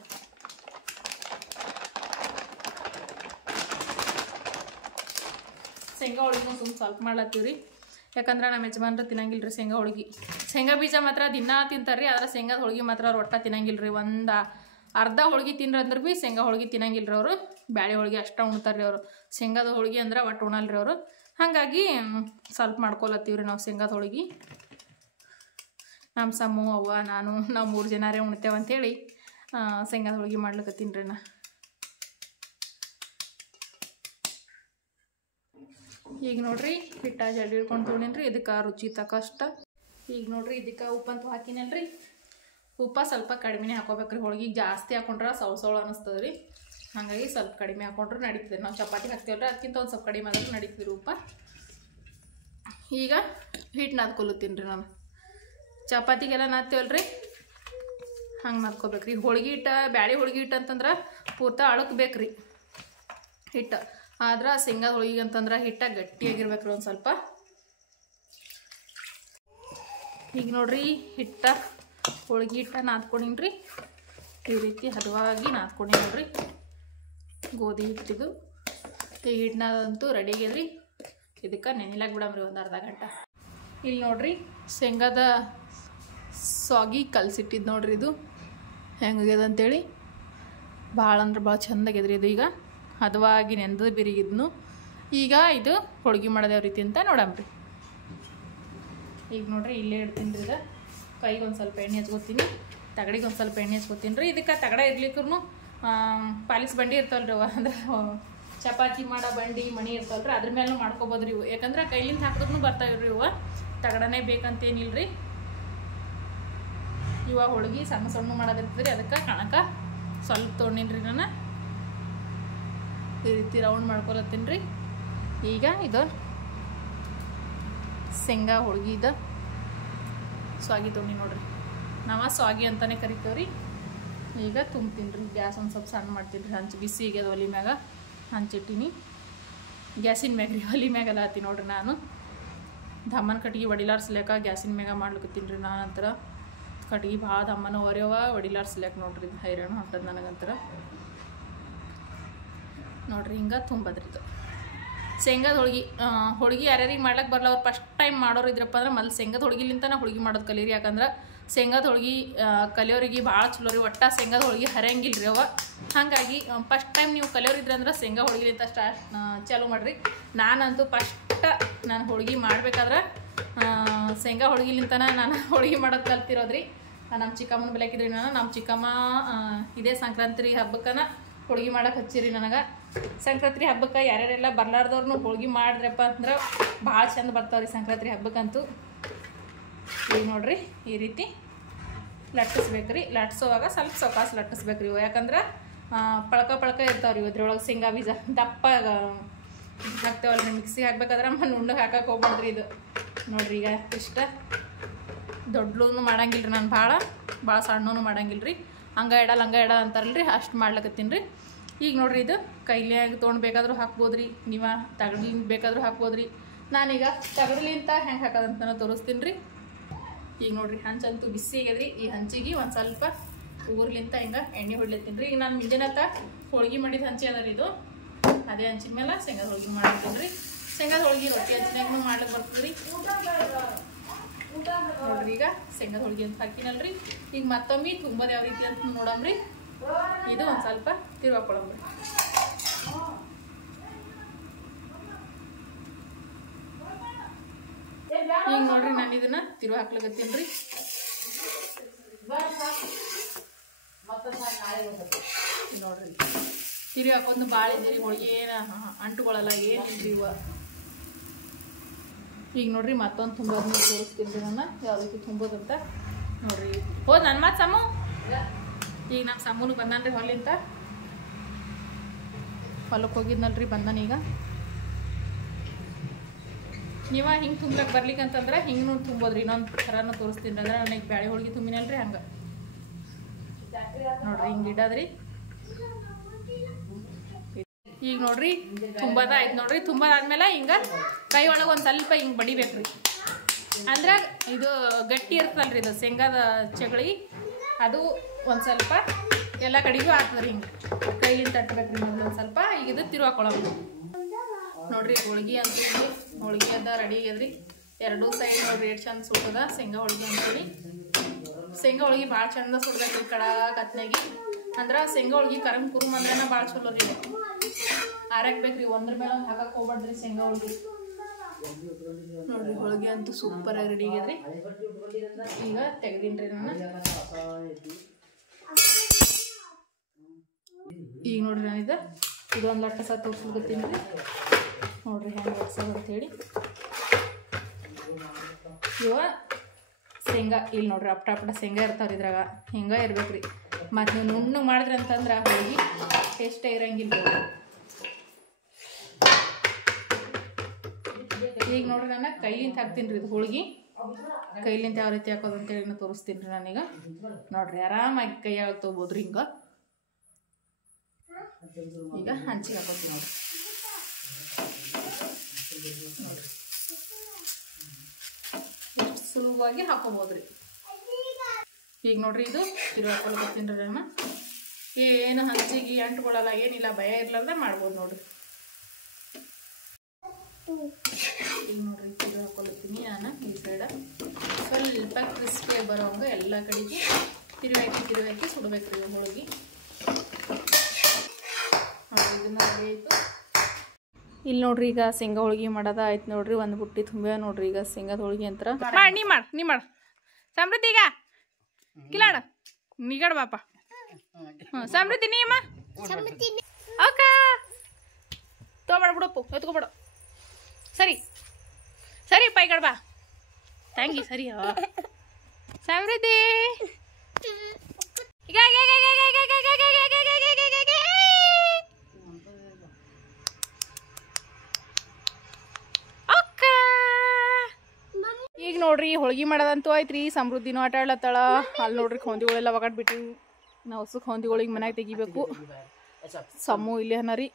ಶೇಂಗಾ ಹೋಳ್ಗೆ ಸ್ವಲ್ಪ ಮಾಡ್ಲತ್ತೀವಿ ರೀ. ಯಾಕಂದ್ರೆ ನಮ್ಮ ಯಜಮಾನ್ರು ತಿನ್ನಂಗಿಲ್ಲ ರೀ ಶೇಂಗಾ ಹೋಳ್ಗೆ. ಶೇಂಗಾ ಬೀಜ ಮಾತ್ರ ದಿನ ತಿಂತಾರೆ ರೀ, ಆದರೆ ಶೇಂಗಾದ ಹೋಳ್ಗೆ ಮಾತ್ರ ಅವ್ರು ಒಟ್ಟ ತಿನ್ನಂಗಿಲ್ಲ ರೀ. ಒಂದು ಅರ್ಧ ಹೋಳ್ಗೆ ತಿನ್ರಂದ್ರೆ ಭೀ ಶೇಂಗಾ ಹೋಳ್ಗೆ ತಿನ್ನಂಗಿಲ್ಲ ರೀ ಅವರು. ಬ್ಯಾಳೆ ಹೋಳ್ಗೆ ಅಷ್ಟ ಉಣ್ತಾರೆ ರೀ ಅವರು. ಶೇಂಗಾದ ಹೋಳ್ಗೆ ಅಂದ್ರೆ ಒಟ್ಟು ಉಣಲ್ಲ ರೀ ಅವರು. ಹಾಗಾಗಿ ಸ್ವಲ್ಪ ಮಾಡ್ಕೊಲತ್ತೀವಿ ರೀ ನಾವು ಶೇಂಗಾದ ಹೋಳ್ಗೆ. ನಮ್ಮ ಸಮ್ಮು ಅವ್ವ ನಾನು ನಾವು 3 ಜನರೇ ಉಣ್ತೇವೆ ಅಂಥೇಳಿ ಶೇಂಗಾದ ಹೋಳ್ಗೆ ಮಾಡ್ಲಿಕತ್ತೀನಿ ರೀ ನಾ. ಈಗ ನೋಡ್ರಿ ಹಿಟ್ಟ ಜಲ್ದಿ ಹಿಡ್ಕೊಂಡು ತೊಗೊಂಡೇನ್ರಿ. ಇದಕ್ಕೆ ರುಚಿ ತಕ್ಕಷ್ಟ ಈಗ ನೋಡ್ರಿ ಇದಕ್ಕೆ ಉಪ್ಪಂತೂ ಹಾಕಿನಲ್ರಿ. ಉಪ್ಪ ಸ್ವಲ್ಪ ಕಡಿಮೆನೇ ಹಾಕೋಬೇಕ್ರಿ. ಹೋಳ್ಗೆ ಜಾಸ್ತಿ ಹಾಕೊಂಡ್ರೆ ಸೌಳ ಅನ್ನಿಸ್ತದೆ ರೀ. ಹಾಗಾಗಿ ಸ್ವಲ್ಪ ಕಡಿಮೆ ಹಾಕೊಂಡ್ರೆ ನಡೀತದೆ. ನಾವು ಚಪಾತಿ ಹಾಕ್ತೀವಲ್ರಿ, ಅದಕ್ಕಿಂತ ಒಂದು ಸ್ವಲ್ಪ ಕಡಿಮೆ ಆದ್ರೆ ನಡೀತೀವಿ ಉಪ್ಪ. ಈಗ ಹಿಟ್ಟು ನಾದ್ಕೊಲತ್ತೀನಿ ರೀ ನಾನು. ಚಪಾತಿಗೆಲ್ಲ ನಾದ್ತೀವಲ್ರಿ ಹಂಗೆ ನಾದ್ಕೋಬೇಕ್ರಿ. ಹೋಳ್ಗೆ ಹಿಟ್ಟು ಬ್ಯಾಳಿ ಹೋಳ್ಗೆ ಹಿಟ್ಟು ಅಂತಂದ್ರೆ ಪೂರ್ತಿ ಅಳಕ್ ಬೇಕ್ರಿ ಹಿಟ್ಟು. ಆದ್ರೆ ಶೇಂಗಾದ ಹೋಳಿಗೆ ಅಂತಂದ್ರೆ ಹಿಟ್ಟ ಗಟ್ಟಿಯಾಗಿರ್ಬೇಕ್ರಿ ಒಂದು ಸ್ವಲ್ಪ. ಈಗ ನೋಡ್ರಿ ಹಿಟ್ಟ ಹೋಳ್ಗೆ ಹಿಟ್ಟ ನಾದ್ಕೊಂಡಿನಿ ರೀ. ಈ ರೀತಿ ಹದವಾಗಿ ನಾದ್ಕೊಂಡಿನಿ ನೋಡ್ರಿ. ಗೋಧಿ ಹಿಟ್ಟಿದು ಈ ಹಿಟ್ಟನಂತೂ ರೆಡಿ ಆಗ್ಯದ್ರಿ. ಇದಕ್ಕೆ ನೆನಿಲಾಗ ಬಿಡಮ್ರಿ ಒಂದು ಅರ್ಧ ಗಂಟೆ. ಇಲ್ಲಿ ನೋಡ್ರಿ ಶೇಂಗಾದ ಸ್ವಾಗಿ ಕಲಸಿಟ್ಟಿದ್ದು ನೋಡ್ರಿ. ಇದು ಹೆಂಗಾಗ್ಯದ ಅಂತೇಳಿ ಭಾಳ ಅಂದ್ರೆ ಭಾಳ ಚಂದಾಗ್ಯದ್ರಿ. ಇದು ಈಗ ಹದವಾಗಿ ನೆಂದು ಬಿರಿಗಿದ್ನು. ಈಗ ಇದು ಹೋಳ್ಗೆ ಮಾಡೋದು ಯಾವ ರೀತಿ ಅಂತ ನೋಡಮ್ರಿ. ಈಗ ನೋಡ್ರಿ ಇಲ್ಲೇ ಇಡ್ತೀನಿ ರೀ. ಇದು ಕೈಗೆ ಒಂದು ಸ್ವಲ್ಪ ಎಣ್ಣೆ ಹಚ್ಕೋತೀನಿ, ತಗಡಿಗೆ ಒಂದು ಸ್ವಲ್ಪ ಎಣ್ಣೆ ಹಚ್ಕೋತೀನಿ ರೀ. ಇದಕ್ಕೆ ತಗಡ ಇರ್ಲಿಕ್ಕೂ ಪಾಲಿಸ್ ಬಂಡಿ ಇರ್ತಾವಲ್ರಿ ಅವ ಅಂದ್ರೆ ಚಪಾತಿ ಮಾಡೋ ಬಂಡಿ ಮಣಿ ಇರ್ತಾವಲ್ರಿ ಅದ್ರ ಮೇಲೂ ಮಾಡ್ಕೊಬೋದ್ರಿ ಇವು. ಯಾಕಂದ್ರೆ ಕೈಲಿಂದ ಹಾಕಿದ್ರೂ ಬರ್ತಾವ್ರಿ ಇವು, ತಗಡನೇ ಬೇಕಂತೇನಿಲ್ರಿ. ಇವಾಗ ಹೋಳ್ಗೆ ಸಣ್ಣ ಸಣ್ಣ ಮಾಡೋದಿರ್ತದ್ರಿ, ಅದಕ್ಕೆ ಕಣಕ ಸ್ವಲ್ಪ ತೊಗೊಂಡಿನ್ರಿ ನಾನು. ಈ ರೀತಿ ರೌಂಡ್ ಮಾಡ್ಕೊಳತ್ತೀನಿ ರೀ. ಈಗ ಇದು ಶೇಂಗಾ ಹೋಳ್ಗೆ ಇದು ಸ್ವಾಗಿ ತೊಗೊಂಡು ನೋಡ್ರಿ, ನಾವು ಸ್ವಾಗಿ ಅಂತಲೇ ಕರಿತೇವ್ರಿ. ಈಗ ತುಂಬ್ತೀನಿ ರೀ. ಗ್ಯಾಸ್ ಒಂದು ಸ್ವಲ್ಪ ಸಣ್ಣ ಮಾಡ್ತೀನಿ ರೀ. ಹಂಚು ಬಿಸಿ ಈಗ ಒಲಿ ಮ್ಯಾಗ ಹಂಚಿಟ್ಟಿನಿ, ಗ್ಯಾಸಿನ ಮ್ಯಾಗ ರೀ, ಒಲಿ ಮ್ಯಾಗೆಲ್ಲ ಹತ್ತಿ ನೋಡ್ರಿ. ನಾನು ದಮ್ಮನ ಕಟ್ಗೆ ಒಡಿಲಾಡ್ಸ್ಲಿಕ್ಕ ಗ್ಯಾಸಿನ ಮ್ಯಾಗ ಮಾಡ್ಲಿಕತ್ತೀನಿ ರೀ. ನಾನು ಅಂತರ ಕಟ್ಗೆ ಭಾಳ ದಮ್ಮನ ಒರೆಯವ ಒಡಿಲಾಡ್ಸ್ಲಿಕ್ಕ ನೋಡ್ರಿ. ಇದು ಹೈರಾಣ ಹೊಂಟದ ನನಗಂತರ ನೋಡ್ರಿ. ಹಿಂಗೆ ತುಂಬದ್ರಿ ಇದು ಶೇಂಗಾದ ಹೋಳ್ಗೆ ಯಾರ್ಯಾರಿಗೆ ಮಾಡ್ಲಿಕ್ಕೆ ಬರಲ್ಲ ಅವ್ರು ಫಸ್ಟ್ ಟೈಮ್ ಮಾಡೋರು ಇದ್ರಪ್ಪ ಅಂದ್ರೆ ಮೊದಲು ಶೇಂಗಾದ ಹೋಳ್ಗಿಲಿಂತ ಹೋಳ್ಗೆ ಮಾಡೋದು ಕಲೀರಿ. ಯಾಕಂದ್ರೆ ಶೇಂಗಾದ ಹೋಳ್ಗೆ ಕಲಿಯೋರಿಗೆ ಭಾಳ ಚಲೋ ರೀ. ಒಟ್ಟ ಶೇಂಗಾದ ಹೋಳ್ಗೆ ಹರಿಯಂಗಿಲ್ಲ ರೀ ಅವ. ಹಾಗಾಗಿ ಫಸ್ಟ್ ಟೈಮ್ ನೀವು ಕಲಿಯೋರಿದ್ರೆ ಅಂದ್ರೆ ಶೇಂಗಾ ಹೋಳ್ಗಿಲಿಂತ ಚಾಲು ಮಾಡಿರಿ. ನಾನಂತೂ ನಾನು ಹೋಳ್ಗೆ ಮಾಡ್ಬೇಕಾದ್ರೆ ಶೇಂಗಾ ಹೋಳ್ಗಿಲಿಂತನ ನಾನು ಹೋಳ್ಗೆ ಮಾಡೋದು ಕಲ್ತಿರೋದ್ರಿ. ನಮ್ಮ ಚಿಕ್ಕಮ್ಮನ ಬೆಳಕಿದ್ರಿ. ನಮ್ಮ ಚಿಕ್ಕಮ್ಮ ಇದೇ ಸಂಕ್ರಾಂತಿ ಹಬ್ಬಕ್ಕನ ಹೋಳ್ಗೆ ಮಾಡಕ್ಕೆ ಹಚ್ಚಿರಿ ನನಗೆ. ಸಂಕ್ರಾಂತಿ ಹಬ್ಬಕ್ಕೆ ಯಾರ್ಯಾರೆಲ್ಲ ಬರ್ಲಾರ್ದವ್ರನ್ನೂ ಹೋಳ್ಗೆ ಮಾಡಿದ್ರಪ್ಪ ಅಂದ್ರೆ ಭಾಳ ಚಂದ ಬರ್ತಾವ್ರಿ ಸಂಕ್ರಾಂತಿ ಹಬ್ಬಕ್ಕಂತೂ. ಈಗ ನೋಡ್ರಿ ಈ ರೀತಿ ಲಟ್ಟಿಸ್ಬೇಕ್ರಿ. ಲಟ್ಸೋವಾಗ ಸ್ವಲ್ಪ ಸೊಕಾಸು ಲಟ್ಟಿಸ್ಬೇಕ್ರಿ ಇವು. ಯಾಕಂದ್ರೆ ಪಳಕ ಇರ್ತಾವ್ರಿ ಇದ್ರೊಳಗೆ ಶೇಂಗಾ ಬೀಜ ದಪ್ಪ ಹಾಕ್ತೇವಲ್ರಿ. ಮಿಕ್ಸಿಗೆ ಹಾಕ್ಬೇಕಾದ್ರೆ ನುಣ್ಣಗೆ ಹಾಕಕ್ಕೆ ಹೋಗ್ಬಾರ್ದ್ರಿ ಇದು. ನೋಡ್ರಿ ಈಗ ಇಷ್ಟ ದೊಡ್ಡಲೂ ಮಾಡಂಗಿಲ್ಲ ರೀ ನಾನು, ಭಾಳ ಸಣ್ಣನೂ ಮಾಡಂಗಿಲ್ಲ ರೀ. ಹಂಗೆ ಎಡ ಅಂತಾರಲ್ರಿ, ಅಷ್ಟು ಮಾಡ್ಲಕತ್ತೀನಿ ರೀ. ಈಗ ನೋಡ್ರಿ ಇದು ಕೈಲಿಯಾಗ ತೊಗೊಂಡ್ಬೇಕಾದ್ರೂ ಹಾಕ್ಬೋದ್ರಿ, ನೀವು ತಗಡ್ಲಿಂದ ಬೇಕಾದ್ರೂ ಹಾಕ್ಬೋದ್ರಿ. ನಾನೀಗ ತಗಡ್ಲಿಂತ ಹೆಂಗೆ ಹಾಕೋದಂತ ತೋರಿಸ್ತೀನಿ ರೀ. ಈಗ ನೋಡ್ರಿ ಹಂಚಂತೂ ಬಿಸಿ ಆಗ್ಯದ್ರಿ. ಈ ಹಂಚಿಗೆ ಒಂದು ಸ್ವಲ್ಪ ಊರ್ಲಿಂತ ಹಿಂಗೆ ಎಣ್ಣೆ ಹೊಡ್ಲತ್ತೀನಿ ರೀ. ಈಗ ನಾನು ಮುಂಜಾನೆತ್ತ ಹೋಳ್ಗೆ ಮಾಡಿದ ಹಂಚಿ ಅದ ರೀ ಇದು. ಅದೇ ಹಂಚಿನ ಮೇಲೆ ಶೇಂಗಾದ ಹೋಳ್ಗೆ ಮಾಡ್ತೀನಿ ರೀ. ಶೇಂಗಾದ ಹೋಳ್ಗೆ ರೊಟ್ಟಿ ಹಂಚಿನಾಗೂ ಮಾಡ್ಲಿಕ್ಕೆ ಬರ್ತದೆ ರೀ. ನೋಡ್ರಿ ಈಗ ಶೇಂಗಾದ ಹೋಳ್ಗೆ ಅಂತ ಹಾಕಿನಲ್ರಿ. ಈಗ ಮತ್ತೊಮ್ಮೆ ತುಂಬೋದು ಯಾವ ರೀತಿ ಅಂತ ನೋಡಮ್ರಿ. ಇದು ಒಂದು ಸ್ವಲ್ಪ ತಿರ್ವಾಕೊಳಮ್ರಿ. ಈಗ ನೋಡ್ರಿ ನಾನು ಇದನ್ನ ತಿರು ಹಾಕ್ಲಕತ್ತೀನಿ ರೀ. ನೋಡ್ರಿ ತಿರು ಹಾಕೊಂದು ಭಾಳ ಇದ್ದೀರಿ ಹೋಳ್ಗೆ ಏನು ಅಂಟುಕೊಳ್ಳಲ್ಲ, ಏನಿಲ್ರಿ ಇವ. ಈಗ ನೋಡ್ರಿ ಮತ್ತೊಂದು ತುಂಬೋದನ್ನ ತೋರಿಸ್ತೀನಿ ರೀ ನಾನು ಯಾವ ರೀತಿ ತುಂಬೋದಂತ ನೋಡ್ರಿ. ಹೋದ್ ನನ್ನ ಮಾತು ಸಮು. ಈಗ ನಮ್ಮ ಸಮೂನು ಬಂದಾನ್ರಿ ಹೊಲಿಂತ. ಹೊಲಕ್ಕೆ ಹೋಗಿದ್ನಲ್ರಿ, ಬಂದಾನ ಈಗ. ನೀವು ಹಿಂಗೆ ತುಂಬ್ಲಕ್ಕೆ ಬರ್ಲಿಕ್ಕಂತಂದ್ರೆ ಹಿಂಗೂ ತುಂಬೋದ್ರಿ. ಇನ್ನೊಂದು ಥರನೂ ತೋರಿಸ್ತೀನಿ ಅಂದ್ರೆ ನನಗೆ ಬ್ಯಾಳೆ ಹೋಳ್ಗೆ ತುಂಬಿನಲ್ರಿ ಹಂಗೆ ನೋಡ್ರಿ. ಹಿಂಗೆ ಇಡೋದ್ರಿ. ಈಗ ನೋಡ್ರಿ ತುಂಬದ ಆಯ್ತು ನೋಡ್ರಿ. ತುಂಬದಾದ್ಮೇಲೆ ಹಿಂಗೆ ಕೈ ಒಳಗೆ ಒಂದು ಸ್ವಲ್ಪ ಹಿಂಗೆ ಬಡಿಬೇಕ್ರಿ. ಅಂದ್ರೆ ಇದು ಗಟ್ಟಿ ಇರ್ತದಲ್ರಿ ಇದು ಶೇಂಗಾದ ಚಗಳಿ, ಅದು ಒಂದು ಸ್ವಲ್ಪ ಎಲ್ಲ ಕಡೆಗೂ ಆಗ್ತದ್ರಿ. ಹಿಂಗೆ ಕೈಲಿಂದ ತಟ್ಟಬೇಕ್ರಿ ಮೊದಲು ಒಂದು ಸ್ವಲ್ಪ. ಈಗ ಇದು ತಿರು ಹಾಕೊಳ್ಳೋದು ನೋಡ್ರಿ. ಹೋಳ್ಗೆ ಅಂತ ಹೋಳ್ಗೆ ಅದ ರೆಡಿ ಆಗ್ಯದ್ರಿ. ಎರಡೂ ಸೈಡ್ ನೋಡ್ರಿ ಎಷ್ಟು ಚಂದ ಸುಟ್ಟದ ಶೇಂಗಾ ಹೋಳ್ಗೆ ಅಂತೇಳಿ. ಶೇಂಗಾ ಹೋಳ್ಗೆ ಭಾಳ ಚಂದ ಸುಡ್ಬೇಕ್ರಿ ಕತ್ನಾಗಿ. ಅಂದ್ರೆ ಶೇಂಗಾ ಹೋಳ್ಗೆ ಕುರುಮ್ ಅಂದ್ರೇನ ಭಾಳ ಚಲೋ ರೀ. ಆರಾಕ್ಬೇಕ್ರಿ, ಒಂದ್ರ ಮೇಲೆ ಒಂದು ಹಾಕಕ್ಕೆ ಹೋಗ್ಬಾರ್ದ್ರಿ ಶೇಂಗಾ ಹೋಳ್ಗೆ. ನೋಡ್ರಿ ಹೋಳ್ಗೆ ಅಂತೂ ಸೂಪರ್ ಆಗಿ ರೆಡಿ ಆಗ್ಯದ್ರಿ. ಈಗ ತೆಗ್ದೀನ್ರಿ ನಾನು. ಈಗ ನೋಡ್ರಿ ನಾನು ಇದೊಂದು ಲಟ್ಟ ಸಹ ತೋರಿಸ್ಲಿಕತ್ತೀನಿ ರೀ. ನೋಡ್ರಿ ಹೆಂಗೆ ಲಟ್ಸೋದು ಅಂತೇಳಿ. ಇವ ಶೇಂಗಾ ಇಲ್ಲಿ ನೋಡ್ರಿ ಅಪ್ಪಟ ಶೇಂಗಾ ಇರ್ತಾವ್ರಿ ಇದ್ರಾಗ. ಹಿಂಗೆ ಇರ್ಬೇಕ್ರಿ. ಮತ್ತು ನೀವು ನುಣ್ಣಗೆ ಮಾಡಿದ್ರಿ ಅಂತಂದ್ರೆ ಹೋಳ್ಗೆ ಟೇಸ್ಟೇ ಇರಂಗಿಲ್ಲ. ಈಗ ನೋಡ್ರಿ ನಾನು ಕೈಲಿಂತ ಹಾಕ್ತೀನಿ ರೀ ಇದು ಹೋಳ್ಗೆ. ಕೈಲಿಂತ ಯಾವ ರೀತಿ ಹಾಕೋದು ಅಂತೇಳಿ ತೋರಿಸ್ತೀನಿ ರೀ ನಾನೀಗ. ನೋಡ್ರಿ ಆರಾಮಾಗಿ ಕೈಯಾಗ ತೊಗೋಬೋದ್ರಿ ಹಿಂಗೆ. ಈಗ ಹಂಚಿಗೆ ಹಾಕೋತೀವಿ ನೋಡ್ರಿ. ಎಷ್ಟು ಸುಲಭವಾಗಿ ಹಾಕೋಬೋದ್ರಿ. ಈಗ ನೋಡ್ರಿ ಇದು ತಿರು ಹಾಕೊಳ್ತೀನಿ ರೀ ನಾನು. ಏನು ಹಂಚಿಗೆ ಅಂಟ್ಕೊಳ್ಳಲ್ಲ, ಏನಿಲ್ಲ, ಭಯ ಇರ್ಲಾರ್ದ ಮಾಡ್ಬೋದು ನೋಡ್ರಿ. ಈಗ ನೋಡ್ರಿ ತಿರು ಹಾಕೊಳ್ತೀನಿ ನಾನು. ಈ ಸೈಡ ಸ್ವಲ್ಪ ಕ್ರಿಸ್ಪಿಯಾಗಿ ಬರೋಂಗ ಎಲ್ಲ ಕಡೆಗೆ ತಿರುವಾಕಿ ಸುಡಬೇಕ್ರಿ ಹೋಳ್ಗೆ. ಇಲ್ಲಿ ನೋಡ್ರಿ ಈಗ ಶೇಂಗಾ ಹೋಳ್ಗೆ ಮಾಡೋದ ಆಯ್ತು ನೋಡ್ರಿ. ಒಂದು ಬುಟ್ಟಿ ತುಂಬ ನೋಡ್ರಿ ಈಗ ಶೇಂಗಾದ ಹೋಳ್ಗೆ ಅಂತ. ನೀ ಮಾಡ ಸಮೃದ್ಧಿ ಈಗ ಕಿಲಾಡ ನಿಗಡ ಬಾಪ ಸಮೃದ್ಧಿ ನೀ ಅಮ್ಮ ಅಕ್ಕ ತಗೋಬೇಡ ಬಿಡಪ್ಪು ಎತ್ಕೋಬೇಡ ಸರಿ ಸರಿ ಪೈಗಡ್ ಬಾ ತಂಗಿ ಸರಿ ಸಮೃದ್ಧಿ ಈಗ ಈಗ ನೋಡ್ರಿ ಹೋಳ್ಗಿ ಮಾಡೋದಂತೂ ಆಯ್ತ್ರಿ ಸಮೃದ್ಧಿನೂ ಆಟ ಆಡ್ಲತ್ತಾಳ ಅಲ್ಲಿ ನೋಡ್ರಿ ಹೊಂದಿಗಳೆಲ್ಲ ಒಗಟ್ ಬಿಟ್ಟಿವಿ ನಾವು ಹೊಸಕ್ ಹೊಂದಿಗಳಿಗೆ ಮನ್ಯಾಗ ತೆಗಿಬೇಕು ಸಮೂ ಇಲ್ಲಿ ಅನ್ನ ರೀ